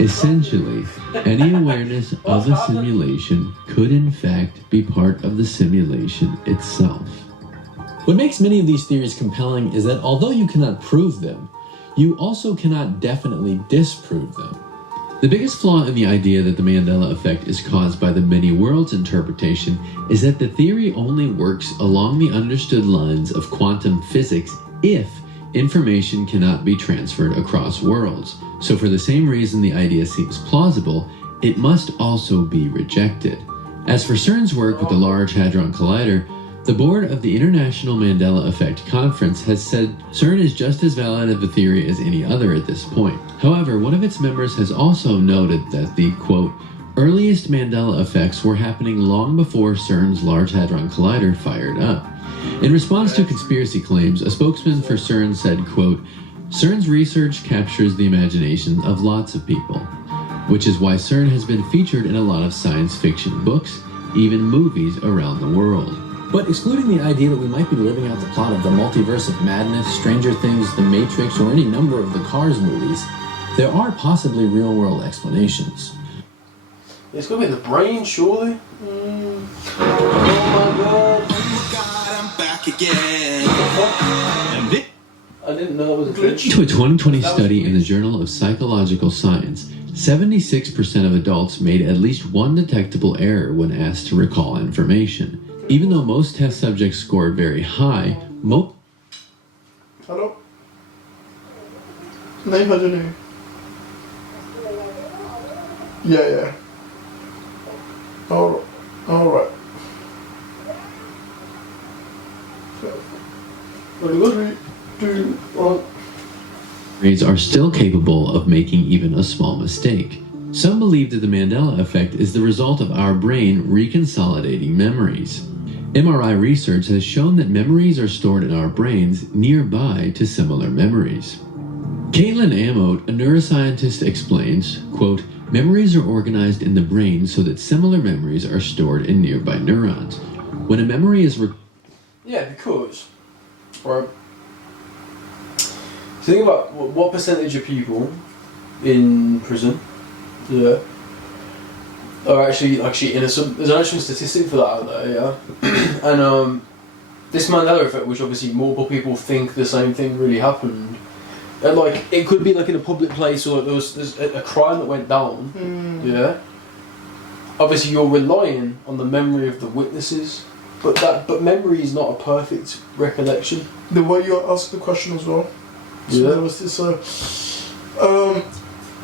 Essentially, any awareness of a simulation could in fact be part of the simulation itself. What makes many of these theories compelling is that although you cannot prove them, you also cannot definitely disprove them. The biggest flaw in the idea that the Mandela Effect is caused by the many worlds interpretation is that the theory only works along the understood lines of quantum physics if information cannot be transferred across worlds. So for the same reason the idea seems plausible, it must also be rejected. As for CERN's work with the Large Hadron Collider, the board of the International Mandela Effect Conference has said CERN is just as valid of a theory as any other at this point. However, one of its members has also noted that the, quote, earliest Mandela effects were happening long before CERN's Large Hadron Collider fired up. In response to conspiracy claims, a spokesman for CERN said, quote, CERN's research captures the imagination of lots of people, which is why CERN has been featured in a lot of science fiction books, even movies around the world. But excluding the idea that we might be living out the plot of the Multiverse of Madness, Stranger Things, The Matrix, or any number of the Cars movies, there are possibly real-world explanations. It's gonna be the brain, surely? Oh my god, I'm back again. I didn't know it was a glitch. To a 2020 study in the Journal of Psychological Science, 76% of adults made at least one detectable error when asked to recall information. Even though most test subjects scored very high, Hello? नहीं बज रही. Yeah. All right. Brains are still capable of making even a small mistake. Some believe that the Mandela Effect is the result of our brain reconsolidating memories. MRI research has shown that memories are stored in our brains nearby to similar memories. Caitlin Amott, a neuroscientist, explains, quote, memories are organized in the brain so that similar memories are stored in nearby neurons. When a memory is yeah, because, right, think about what percentage of people in prison, yeah, are actually innocent. There's an actual statistic for that out there, yeah. And this Mandela Effect, which obviously multiple people think the same thing really happened, and like it could be like in a public place or there's a crime that went down, yeah. Obviously, you're relying on the memory of the witnesses, but memory is not a perfect recollection. The way you asked the question as well. So yeah. there was this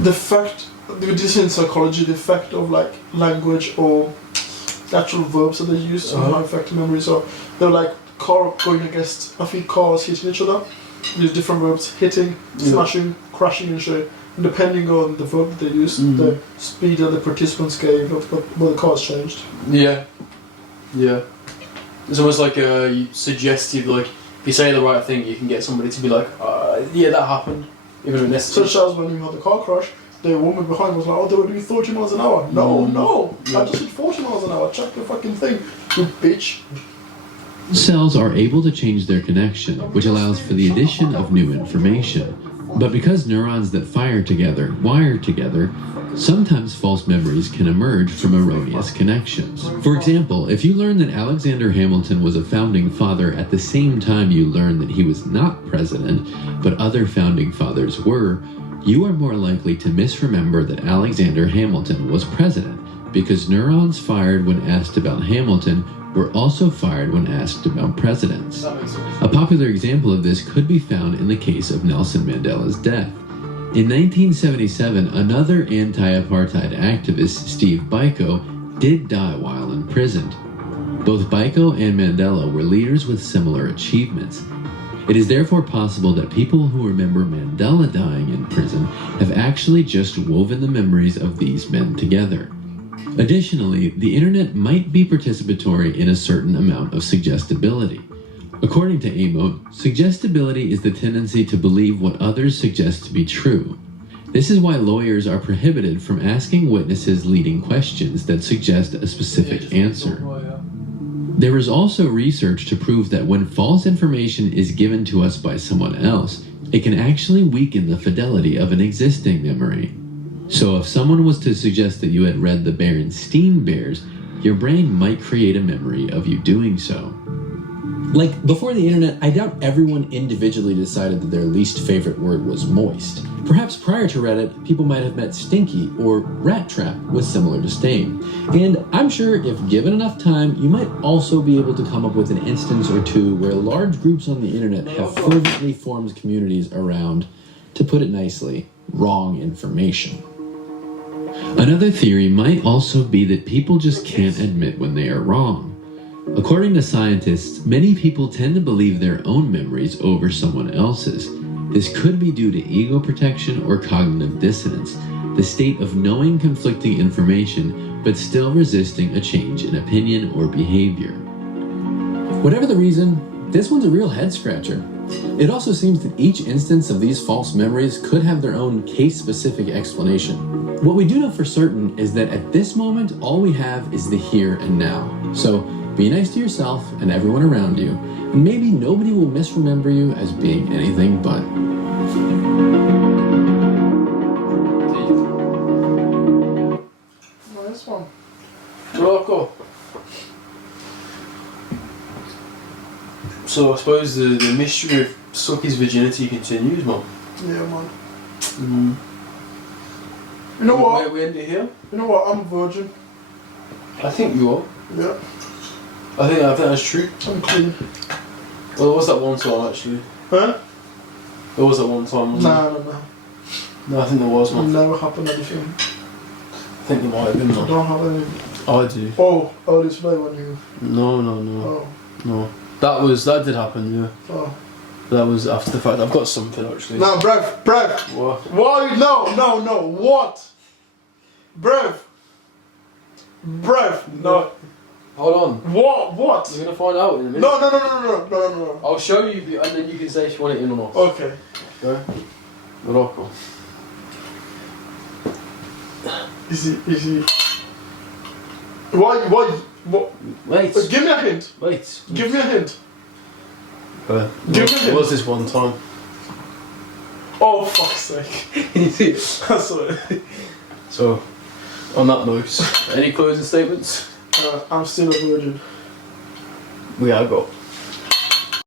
the fact, with this in psychology, the effect of like language or natural verbs that they use and how affect memory. So they're like car going against, I think cars hitting each other. Use different verbs, hitting, smashing, crashing and shit. And depending on the verb they use, the speed that the participants gave of what the cars changed. Yeah. Yeah. It's almost like a suggestive, like, if you say the right thing, you can get somebody to be like, yeah, that happened. Even if necessary. Such as when you had the car crash, the woman behind was like, oh, they were doing 30 miles an hour. No, I just did 40 miles an hour. Check the fucking thing, you bitch. Cells are able to change their connection, which allows for the addition of new information. But because neurons that fire together wire together, sometimes false memories can emerge from erroneous connections. For example, if you learn that Alexander Hamilton was a founding father at the same time you learn that he was not president, but other founding fathers were, you are more likely to misremember that Alexander Hamilton was president, because neurons fired when asked about Hamilton were also fired when asked about presidents. A popular example of this could be found in the case of Nelson Mandela's death. In 1977, another anti-apartheid activist, Steve Biko, did die while imprisoned. Both Biko and Mandela were leaders with similar achievements. It is therefore possible that people who remember Mandela dying in prison have actually just woven the memories of these men together. Additionally, the internet might be participatory in a certain amount of suggestibility. According to Amo, suggestibility is the tendency to believe what others suggest to be true. This is why lawyers are prohibited from asking witnesses leading questions that suggest a specific answer. There is also research to prove that when false information is given to us by someone else, it can actually weaken the fidelity of an existing memory. So if someone was to suggest that you had read the Berenstain Bears, your brain might create a memory of you doing so. Like, before the internet, I doubt everyone individually decided that their least favorite word was moist. Perhaps prior to Reddit, people might have met stinky or rat trap with similar disdain. And I'm sure if given enough time, you might also be able to come up with an instance or two where large groups on the internet have fervently formed communities around, to put it nicely, wrong information. Another theory might also be that people just can't admit when they are wrong. According to scientists, many people tend to believe their own memories over someone else's. This could be due to ego protection or cognitive dissonance, the state of knowing conflicting information but still resisting a change in opinion or behavior. Whatever the reason, this one's a real head-scratcher. It also seems that each instance of these false memories could have their own case-specific explanation. What we do know for certain is that at this moment, all we have is the here and now. So, be nice to yourself and everyone around you, and maybe nobody will misremember you as being anything but. Nice one. Rocco. So I suppose the mystery of Sucky's virginity continues, man. Yeah, man. You know what? We end it here? You know what? I'm a virgin. I think you are. Yeah. I think that's true. I'm clean. Well, there was that one time actually. Huh? There was that one time, wasn't there? No. No, I think there was, man. Never happened anything. I think there might have been, I man. don't have anything. I do. Oh, this way when you... No. Oh. No. That did happen, yeah. Oh. That was after the fact. I've got something actually. No, bruv. What? Why? No. What? Bruv. No. Hold on. What? You're gonna find out in a minute. No. I'll show you, and then you can say if you want it in or not. Okay. Go. Morocco. Is he? Why? What? Wait. Give me a hint. Wait. Give me a hint. Give me a hint. Was this one time? Oh, fuck's sake. Sorry. So, on that note, any closing statements? I'm still a virgin. We are go.